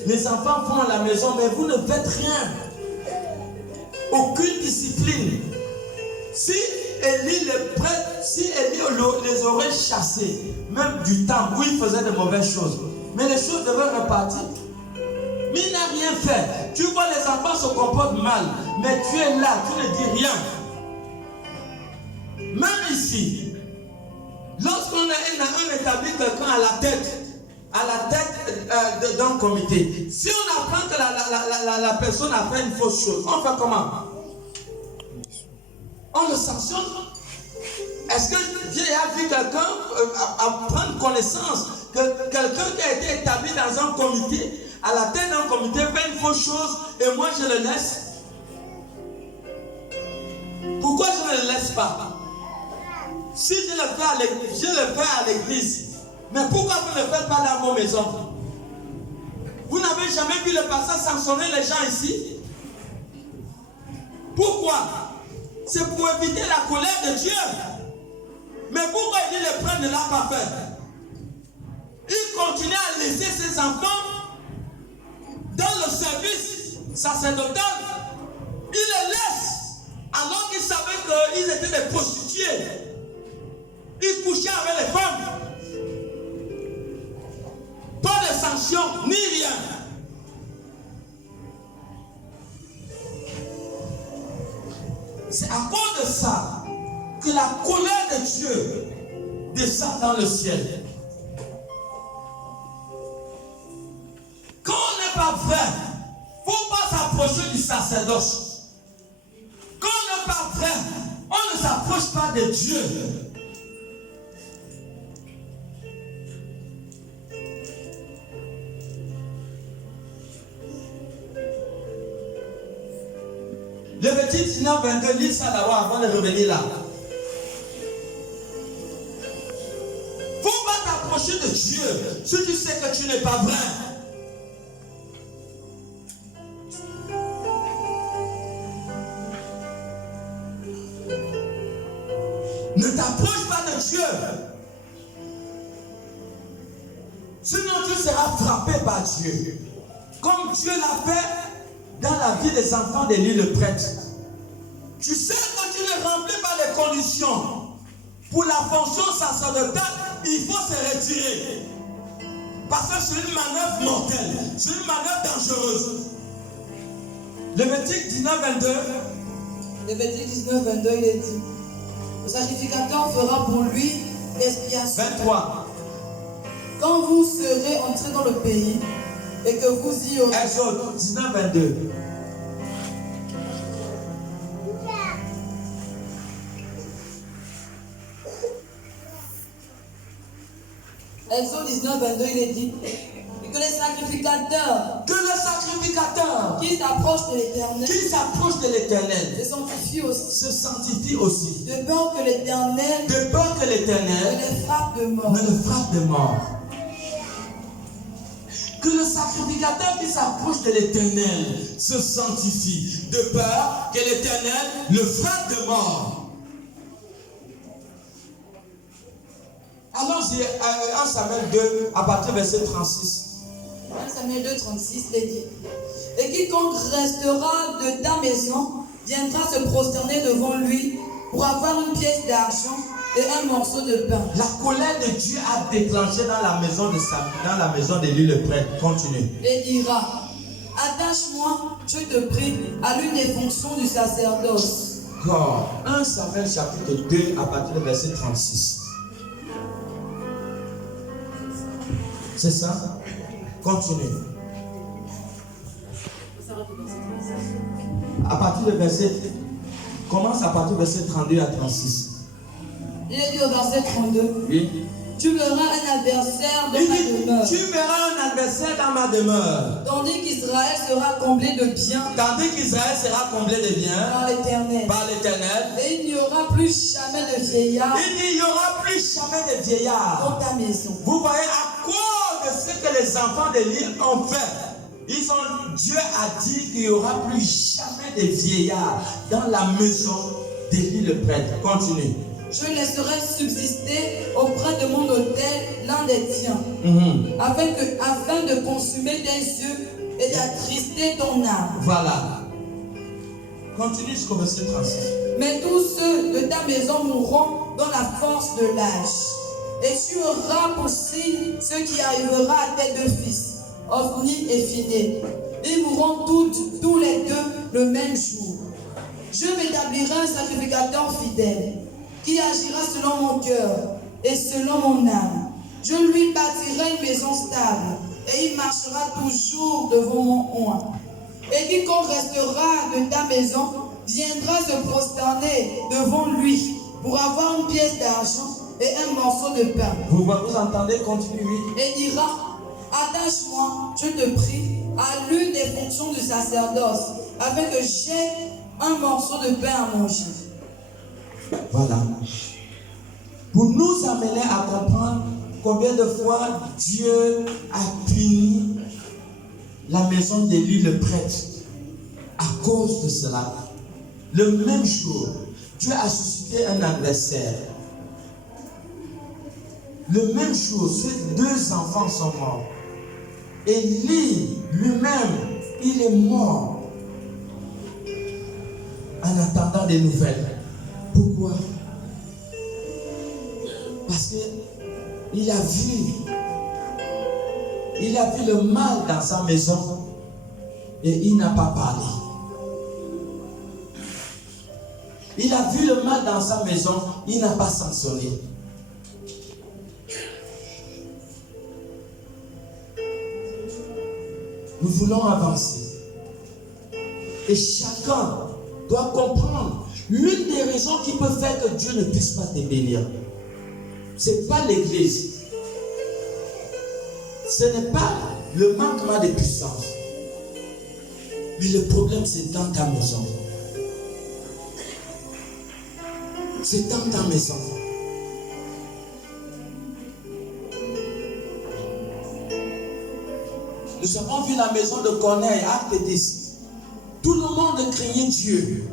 les enfants font à la maison, mais vous ne faites rien. Aucune discipline. Si Élie les aurait chassés, même du temps où ils faisaient de mauvaises choses, mais les choses devaient repartir. Mais il n'a rien fait. Tu vois, les enfants se comportent mal, mais tu es là, tu ne dis rien. Même ici, lorsqu'on établit quelqu'un à la tête d'un comité, si on apprend que la personne a fait une fausse chose, on fait comment? On le sanctionne. Est-ce que Dieu a vu quelqu'un prendre connaissance que quelqu'un qui a été établi dans un comité, à la tête d'un comité, fait une fausse chose et moi je le laisse? Pourquoi je ne le laisse pas? Si je le fais à l'église, je le fais à l'église. Mais pourquoi vous ne le faites pas dans vos maisons? Vous n'avez jamais vu le pasteur sanctionner les gens ici? Pourquoi? C'est pour éviter la colère de Dieu. Mais pourquoi il dit le prêtre ne l'a pas fait? Il continue à laisser ses enfants dans le service sacerdotal. Il les laisse alors qu'il savait qu'ils étaient des prostituées. Il couchait avec les femmes. Pas de sanctions, ni rien. C'est à cause de ça que la colère de Dieu descend dans le ciel. Quand on n'est pas vrai, il ne faut pas s'approcher du sacerdoce. Quand on n'est pas vrai, on ne s'approche pas de Dieu. Lévitique 19, 22, lis ça d'abord avant de revenir là. Il ne faut pas t'approcher de Dieu si tu sais que tu n'es pas vrai. Sinon, tu seras frappé par Dieu. Comme Dieu l'a fait dans la vie des enfants d'Élie le prêtre. Tu sais que tu ne remplis pas les conditions pour la fonction sacerdotale, il faut se retirer. Parce que c'est une manœuvre mortelle, c'est une manœuvre dangereuse. Lévitique 19, 22. Lévitique 19, 22, il est dit: le sacrificateur fera pour lui l'expiation. 23. Quand vous serez entrés dans le pays et que vous y aurez. Exode 19, 22. Exode 19, 22, il est dit que les sacrificateurs qui s'approchent de l'Éternel se sanctifient aussi. De peur que l'Éternel ne le frappe de mort. Que le sacrificateur qui s'approche de l'Éternel se sanctifie, de peur que l'Éternel le frappe de mort. Allons-y, 1 Samuel 2, à partir du verset 36. 1 Samuel 2, 36, il est dit: et quiconque restera de ta maison viendra se prosterner devant lui pour avoir une pièce d'argent et un morceau de pain. La colère de Dieu a déclenché dans la maison d'Élie le prêtre. Continue. Et dira: attache-moi, je te prie, à l'une des fonctions du sacerdoce. 1 Samuel chapitre 2, à partir du verset 36. C'est ça? Continue. À partir du verset. Commence à partir du verset 32 à 36. Il est dit au verset 32. Oui. Tu verras un adversaire dans ma demeure. Tu verras un adversaire dans ma demeure. Tandis qu'Israël sera comblé de biens. Par l'Éternel. Et il n'y aura plus jamais de vieillard. Dans ta maison. Vous voyez, à cause de ce que les enfants d'Élie ont fait, Dieu a dit qu'il n'y aura plus jamais de vieillards dans la maison d'Élie le prêtre. Continue. Je laisserai subsister auprès de mon autel l'un des tiens, afin de consumer tes yeux et d'attrister ton âme. Voilà. Continue jusqu'au verset 36. Mais tous ceux de ta maison mourront dans la force de l'âge. Et tu auras pour signe ce qui arrivera à tes deux fils, Ophni et Phiné. Ils mourront tous les deux le même jour. Je m'établirai un sacrificateur fidèle, qui agira selon mon cœur et selon mon âme. Je lui bâtirai une maison stable, et il marchera toujours devant mon oint. Et quiconque restera de ta maison viendra se prosterner devant lui pour avoir une pièce d'argent et un morceau de pain. Vous entendez? Continue. Et dira: attache-moi, je te prie, à l'une des fonctions du sacerdoce, afin que j'aie un morceau de pain à manger. Voilà. Pour nous amener à comprendre combien de fois Dieu a puni la maison d'Élie le prêtre à cause de cela. Le même jour, Dieu a suscité un adversaire. Le même jour, ces deux enfants sont morts. Élie lui-même, il est mort en attendant des nouvelles. Pourquoi? Parce qu'il a vu le mal dans sa maison et il n'a pas parlé. Il a vu le mal dans sa maison, il n'a pas sanctionné. Nous voulons avancer. Et chacun doit comprendre l'une des raisons qui peut faire que Dieu ne puisse pas te bénir. Ce n'est pas l'église. Ce n'est pas le manquement de puissance. Mais le problème, c'est dans ta maison. C'est dans ta maison. Nous avons vu la maison de Corneille, acte 10. Tout le monde craignait Dieu.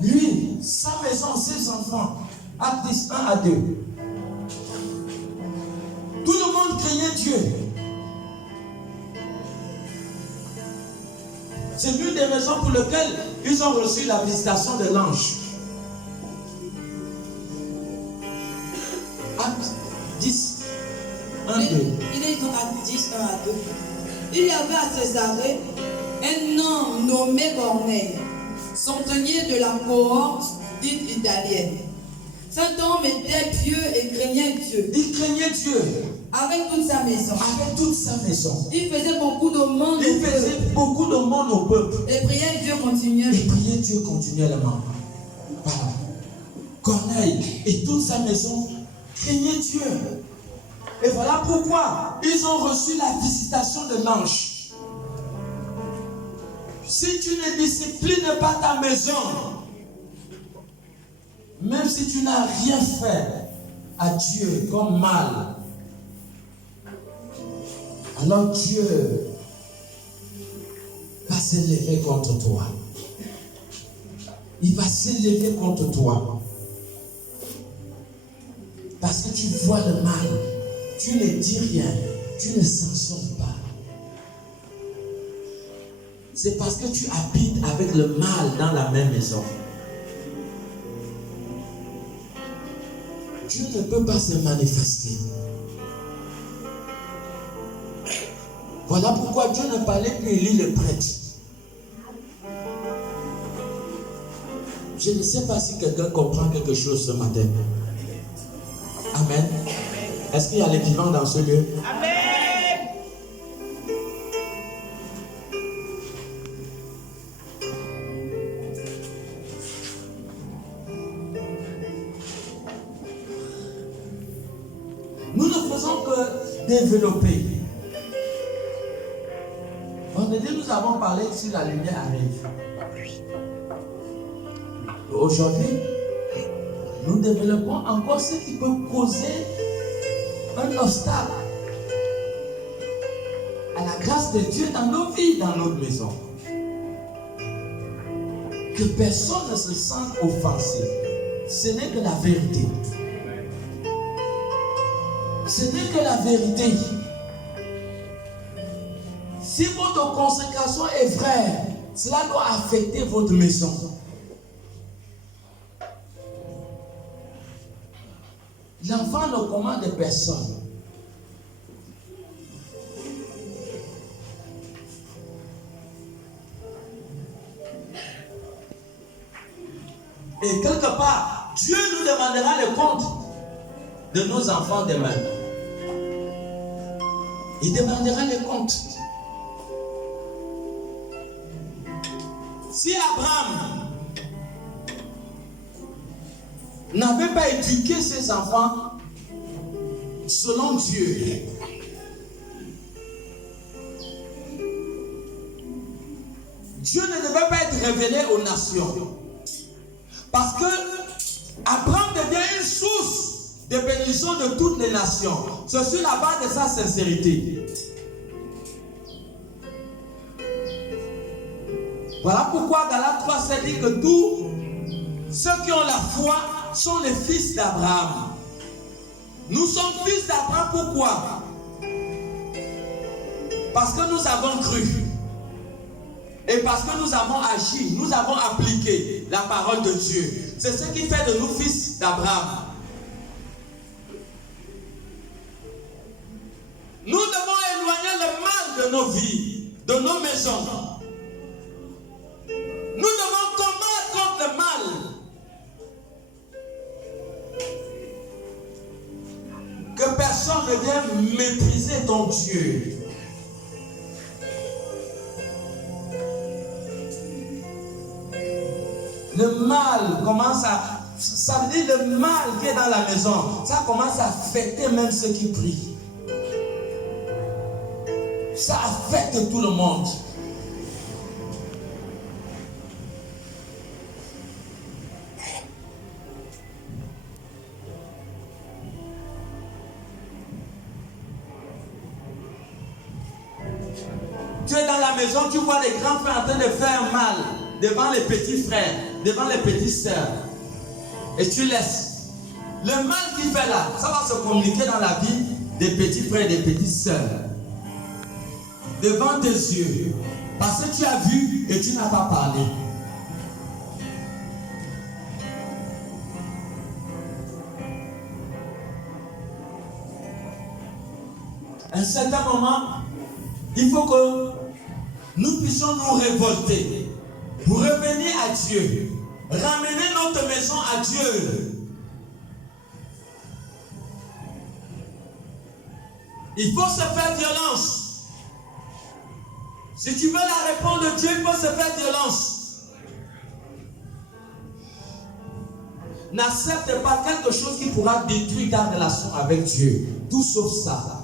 Lui, sa maison, ses enfants, Acte 10, 1 à 2. Tout le monde craignait Dieu. C'est l'une des raisons pour lesquelles ils ont reçu la visitation de l'ange. Acte 10, 1, 2. Il est dans Acte 10, 1 à 2. Il y avait à Césarée un homme nommé Corneille, centenier de la cohorte dite italienne. Cet homme était pieux et craignait Dieu. Il craignait Dieu. Avec toute sa maison. Avec toute sa maison. Il faisait beaucoup de monde. Il faisait beaucoup de monde au peuple. Et priait Dieu continuellement. Et priait Dieu continuellement. Voilà. Corneille et toute sa maison craignaient Dieu. Et voilà pourquoi ils ont reçu la visitation de l'ange. Si tu ne disciplines pas ta maison, même si tu n'as rien fait à Dieu comme mal, alors Dieu va s'élever contre toi. Il va s'élever contre toi. Parce que tu vois le mal, tu ne dis rien, tu ne sanctionnes pas. C'est parce que tu habites avec le mal dans la même maison. Dieu ne peut pas se manifester. Voilà pourquoi Dieu ne parlait plus, il le prêtre. Je ne sais pas si quelqu'un comprend quelque chose ce matin. Amen. Est-ce qu'il y a les vivants dans ce lieu? Amen. Nous ne faisons que développer. Vendredi, nous avons parlé si la lumière arrive. Aujourd'hui, nous développons encore ce qui peut causer un obstacle à la grâce de Dieu dans nos vies, dans notre maison. Que personne ne se sente offensé. Ce n'est que la vérité. Ce n'est que la vérité. Si votre consécration est vraie, cela doit affecter votre maison. L'enfant ne commande personne. Et quelque part, Dieu nous demandera le compte de nos enfants demain. Il demandera le compte. Si Abraham n'avait pas éduqué ses enfants selon Dieu, Dieu ne devait pas être révélé aux nations. Parce que Abraham devient une source de bénédiction de toutes les nations. C'est sur la base de sa sincérité. Voilà pourquoi Galates 3 s'est dit que tous ceux qui ont la foi sont les fils d'Abraham. Nous sommes fils d'Abraham, pourquoi? Parce que nous avons cru. Et parce que nous avons agi, nous avons appliqué la parole de Dieu. C'est ce qui fait de nous fils d'Abraham. Nous devons éloigner le mal de nos vies, de nos maisons. Nous devons combattre contre le mal. Que personne ne vienne mépriser ton Dieu. Le mal commence à... Ça veut dire le mal qui est dans la maison. Ça commence à affecter même ceux qui prient. Ça affecte tout le monde. Tu es dans la maison, tu vois les grands frères en train de faire mal devant les petits frères, devant les petites sœurs. Et tu laisses. le mal qu'il fait là, ça va se communiquer dans la vie des petits frères et des petites sœurs. Devant tes yeux. Parce que tu as vu et tu n'as pas parlé. À un certain moment, il faut que nous puissions nous révolter pour revenir à Dieu, ramener notre maison à Dieu. Il faut se faire violence. Si tu veux la réponse de Dieu, il faut se faire violence. N'accepte pas quelque chose qui pourra détruire ta relation avec Dieu. Tout sauf ça.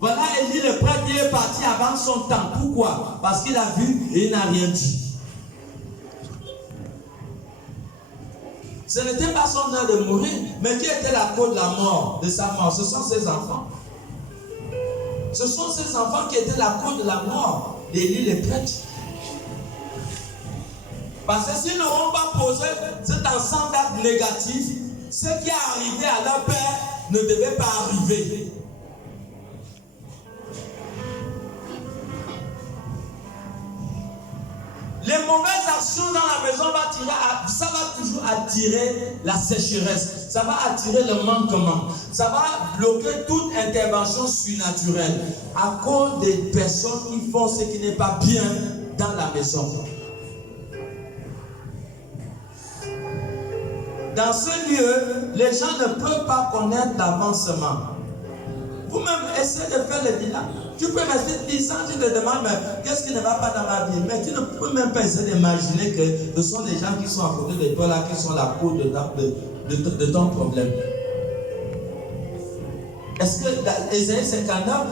Voilà Élie le prêtre, il est parti avant son temps. Pourquoi? Parce qu'il a vu et il n'a rien dit. Ce n'était pas son heure de mourir, mais qui était la cause de la mort, de sa mort? Ce sont ses enfants. Ce sont ces enfants qui étaient la cause de la mort d'Élie le prêtre. Parce que s'ils n'auront pas posé cet ensemble d'actes négatifs, ce qui est arrivé à leur père ne devait pas arriver. Les mauvaises actions dans la maison ça va toujours attirer la sécheresse, ça va attirer le manquement, ça va bloquer toute intervention surnaturelle à cause des personnes qui font ce qui n'est pas bien dans la maison. Dans ce lieu, les gens ne peuvent pas connaître l'avancement. Vous-même, essayez de faire le bilan. Tu peux rester 10 ans, tu te demandes, mais qu'est-ce qui ne va pas dans ma vie? Mais tu ne peux même pas essayer d'imaginer que ce sont des gens qui sont à côté de toi là, qui sont la cause de ton problème. Est-ce que Ésaïe 59,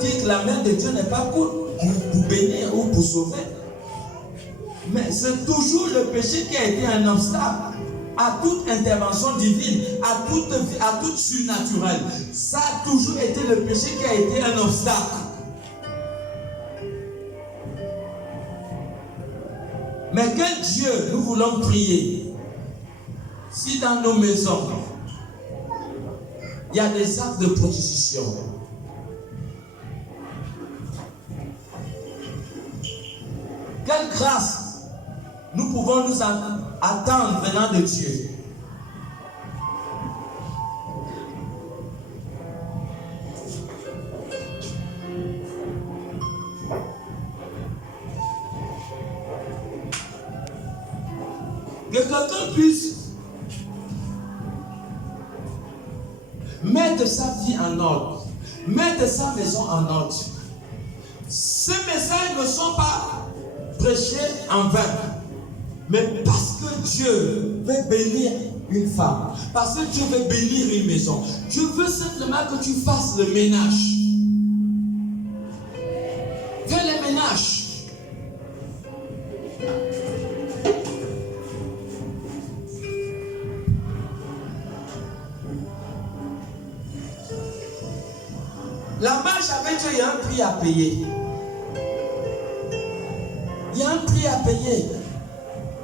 dit que la main de Dieu n'est pas courte pour bénir ou pour sauver? Mais c'est toujours le péché qui a été un obstacle à toute intervention divine, à toute surnaturelle. Ça a toujours été le péché qui a été un obstacle. Mais quel Dieu nous voulons prier si dans nos maisons il y a des actes de prostitution? Quelle grâce nous pouvons nous attendre venant de Dieu? Que quelqu'un puisse mettre sa vie en ordre, mettre sa maison en ordre. Ces messages ne sont pas prêchés en vain. Mais parce que Dieu veut bénir une femme, parce que Dieu veut bénir une maison, Dieu veut simplement que tu fasses le ménage. Fais le ménage. La marche avec Dieu, il y a un prix à payer. Il y a un prix à payer.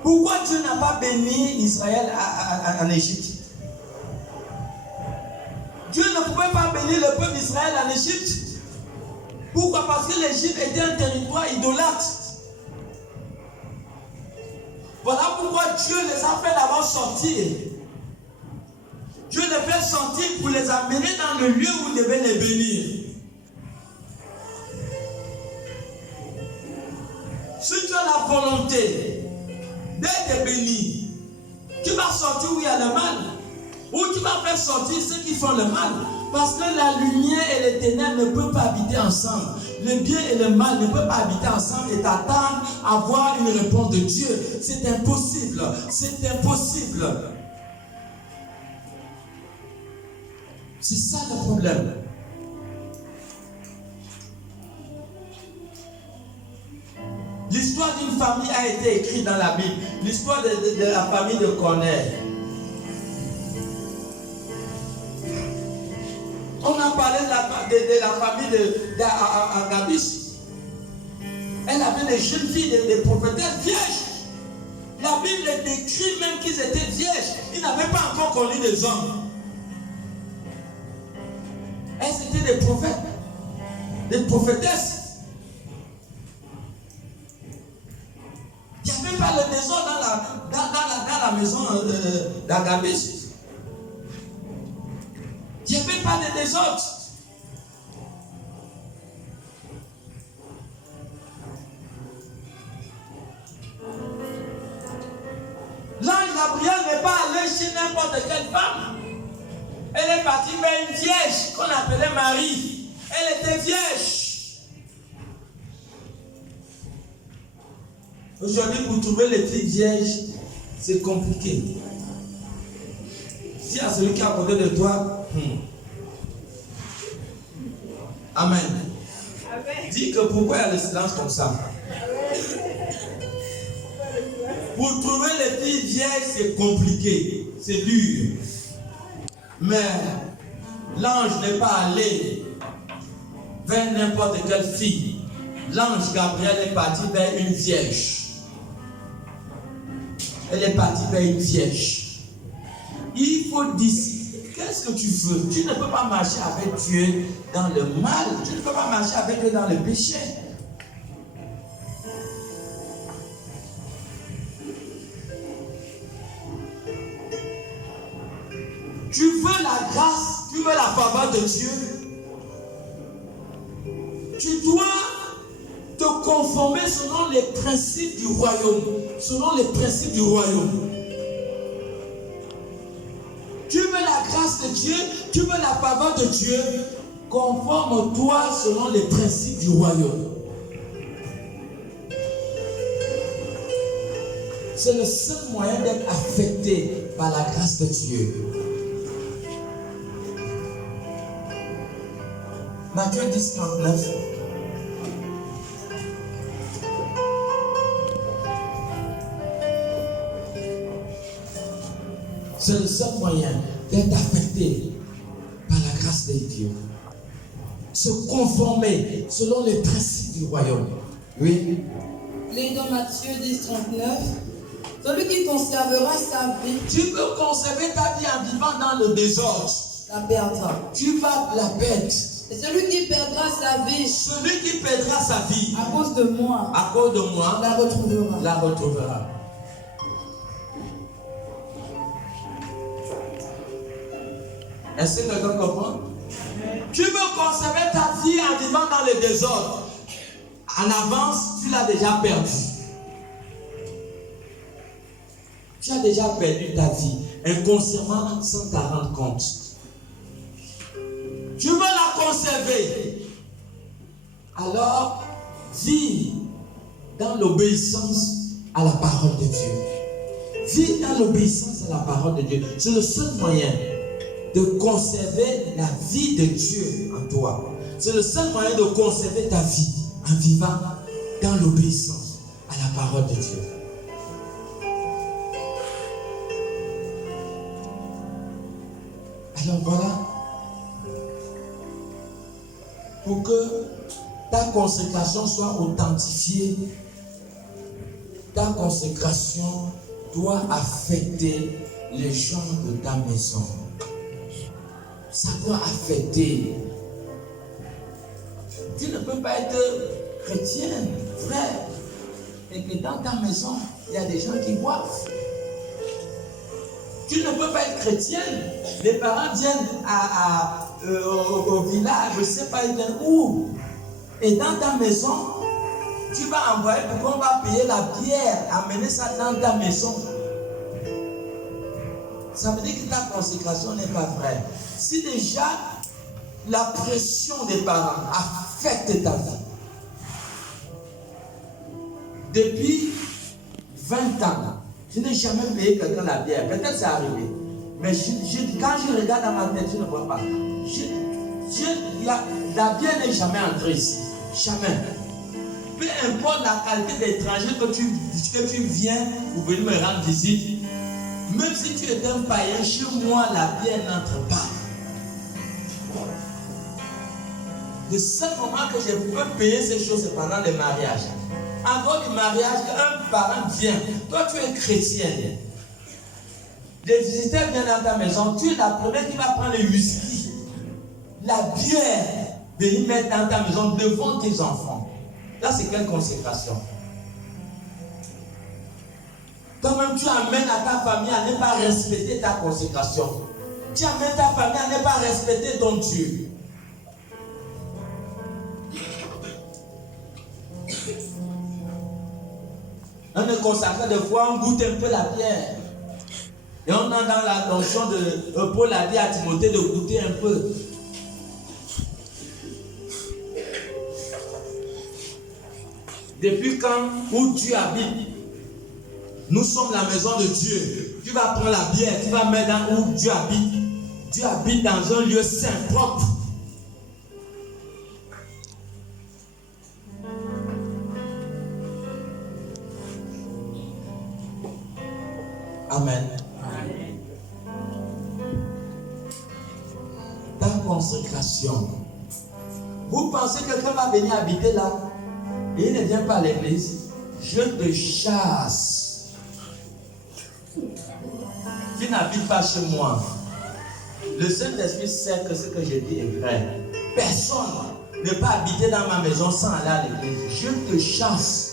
Pourquoi Dieu n'a pas béni Israël en Égypte? Dieu ne pouvait pas bénir le peuple d'Israël en Égypte. Pourquoi? Parce que l'Égypte était un territoire idolâtre. Voilà pourquoi Dieu les a fait d'abord sortir. Dieu les fait sortir pour les amener dans le lieu où il devait les bénir. Si tu as la volonté d'être béni, tu vas sortir où il y a le mal, ou tu vas faire sortir ceux qui font le mal, parce que la lumière et les ténèbres ne peuvent pas habiter ensemble. Le bien et le mal ne peuvent pas habiter ensemble et t'attendre à voir une réponse de Dieu. C'est impossible. C'est impossible. C'est ça le problème. L'histoire d'une famille a été écrite dans la Bible. L'histoire de la famille de Corneille. On a parlé de la famille d'Agabus. Elle avait des jeunes filles, des prophétesses vierges. La Bible Bible décrit même qu'ils étaient vierges. Ils n'avaient pas encore connu des hommes. Elles étaient des prophètes, des prophétesses. Il n'y avait pas le désordre dans la maison d'Agabus. Il n'y avait pas de désordre. L'ange Gabriel n'est pas allé chez n'importe quelle femme. Elle est partie vers une vierge qu'on appelait Marie. Elle était vierge. Aujourd'hui, pour trouver les filles vierges, c'est compliqué. Si à celui qui est à côté de toi, Amen. Amen. Dis que pourquoi il y a le silence comme ça? Pour trouver les filles vierges, c'est compliqué, c'est dur. Mais l'ange n'est pas allé vers n'importe quelle fille. L'ange Gabriel est parti vers une vierge. Elle est partie vers une vierge. Il faut décider. Qu'est-ce que tu veux? Tu ne peux pas marcher avec Dieu dans le mal. Tu ne peux pas marcher avec Dieu dans le péché. Tu veux la grâce, tu veux la faveur de Dieu. Tu dois te conformer selon les principes du royaume. Selon les principes du royaume. Tu veux la grâce de Dieu, tu veux la faveur de Dieu. Conforme-toi selon les principes du royaume. C'est le seul moyen d'être affecté par la grâce de Dieu. Matthieu 10, 39. C'est le seul moyen d'être affecté par la grâce de Dieu. Se conformer selon les principes du royaume. Oui. Les dans Matthieu 10, 39. Celui qui conservera sa vie. Tu peux conserver ta vie en vivant dans le désordre. La perdra. Tu vas la perdre. Et celui qui perdra sa vie. Celui qui perdra sa vie. À cause de moi. À cause de moi. La retrouvera. La retrouvera. Est-ce que quelqu'un comprend? Tu veux conserver ta vie en vivant dans le désordre. En avance, tu l'as déjà perdu. Tu as déjà perdu ta vie inconsciemment sans t'en rendre compte. Tu veux la conserver. Alors, vis dans l'obéissance à la parole de Dieu. Vis dans l'obéissance à la parole de Dieu. C'est le seul moyen de conserver la vie de Dieu en toi. C'est le seul moyen de conserver ta vie en vivant dans l'obéissance à la parole de Dieu. Alors voilà, pour que ta consécration soit authentifiée, ta consécration doit affecter les gens de ta maison. Ça doit affecter. Tu ne peux pas être chrétienne, frère, et que dans ta maison, il y a des gens qui boivent. Tu ne peux pas être chrétienne. Les parents viennent au village, je ne sais pas, ils viennent où. Et dans ta maison, tu vas envoyer pour qu'on va payer la bière, amener ça dans ta maison. Ça veut dire que ta consécration n'est pas vraie. Si déjà la pression des parents affecte ta vie, depuis 20 ans, je n'ai jamais payé quelqu'un la bière. Peut-être c'est arrivé. Mais quand je regarde dans ma tête, je ne vois pas. La bière n'est jamais entrée ici. Jamais. Peu importe la qualité d'étranger que tu viens pour venir me rendre visite, même si tu es un païen, chez moi, la bière n'entre pas. Le seul moment que je peux payer ces choses, c'est pendant les mariages. En dehors du mariage, un parent vient. Toi, tu es chrétienne. Les visiteurs viennent dans ta maison. Tu es la première qui va prendre le whisky, la bière, de les mettre dans ta maison devant tes enfants. Là, c'est quelle consécration? Toi-même, tu amènes à ta famille à ne pas respecter ta consécration. Tu amènes ta famille à ne pas respecter ton Dieu. On est consacré de fois, on goûte un peu la bière. Et on est dans la notion de Paul a dit à Timothée de goûter un peu. Depuis quand où Dieu habite, nous sommes la maison de Dieu. Tu vas prendre la bière, tu vas mettre dans où Dieu habite. Dieu habite dans un lieu saint, propre. Amen. Ta consécration. Vous pensez que quelqu'un va venir habiter là et il ne vient pas à l'église? Je te chasse. Tu n'habites pas chez moi. Le Saint-Esprit sait que ce que je dis est vrai. Personne ne peut habiter dans ma maison sans aller à l'église. Je te chasse.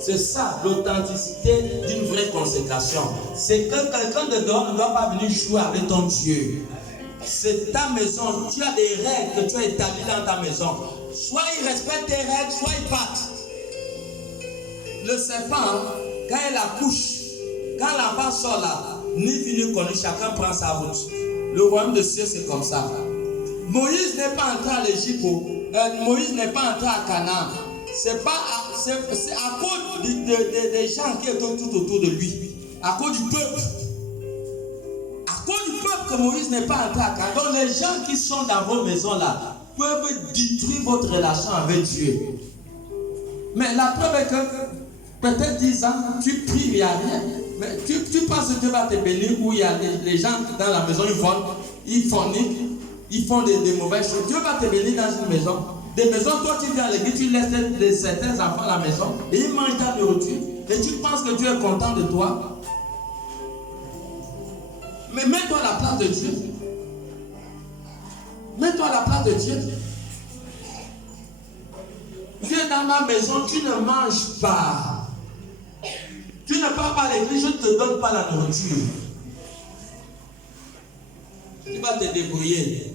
C'est ça l'authenticité d'une vraie consécration. C'est que quelqu'un de dehors ne doit pas venir jouer avec ton Dieu. C'est ta maison. Tu as des règles que tu as établies dans ta maison. Soit il respecte tes règles, soit il parte. Le serpent, quand il accouche, quand l'enfant sort là, ni vu ni connu, chacun prend sa route. Le royaume de Dieu, c'est comme ça. Moïse n'est pas entré à l'Égypte. Moïse n'est pas entré à Canaan. C'est à cause des gens qui étaient tout autour de lui. À cause du peuple. À cause du peuple que Moïse n'est pas entré à Canaan. Donc les gens qui sont dans vos maisons là peuvent détruire votre relation avec Dieu. Mais la preuve est que peut-être 10 ans, tu pries, il n'y a rien. Mais tu penses que Dieu va te bénir où il y a les gens dans la maison, ils volent, ils forniquent, ils font des mauvaises choses. Dieu va te bénir dans une maison. Des maisons, toi tu viens à l'église, tu laisses certains enfants à la maison et ils mangent ta nourriture. Et tu penses que Dieu est content de toi. Mais mets-toi à la place de Dieu. Mets-toi à la place de Dieu. Viens dans ma maison, tu ne manges pas. Tu ne pars pas à l'église, je ne te donne pas la nourriture. Tu vas te débrouiller.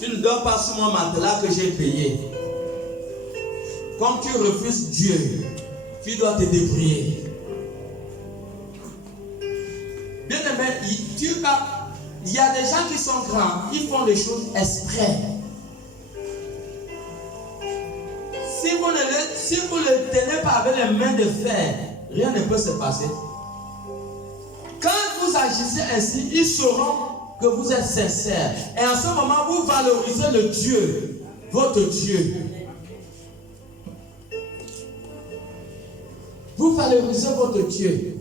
Tu ne dors pas sur mon matelas que j'ai payé. Comme tu refuses Dieu, tu dois te débrouiller. Bien aimé, il y a des gens qui sont grands, ils font des choses exprès. Si vous ne le tenez pas avec les mains de fer, rien ne peut se passer. Quand vous agissez ainsi, ils sauront que vous êtes sincère. Et en ce moment, vous valorisez le Dieu, votre Dieu. Vous valorisez votre Dieu.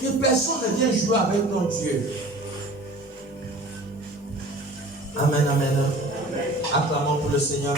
Que personne ne vienne jouer avec ton Dieu. Amen, amen. Acclamons pour le Seigneur.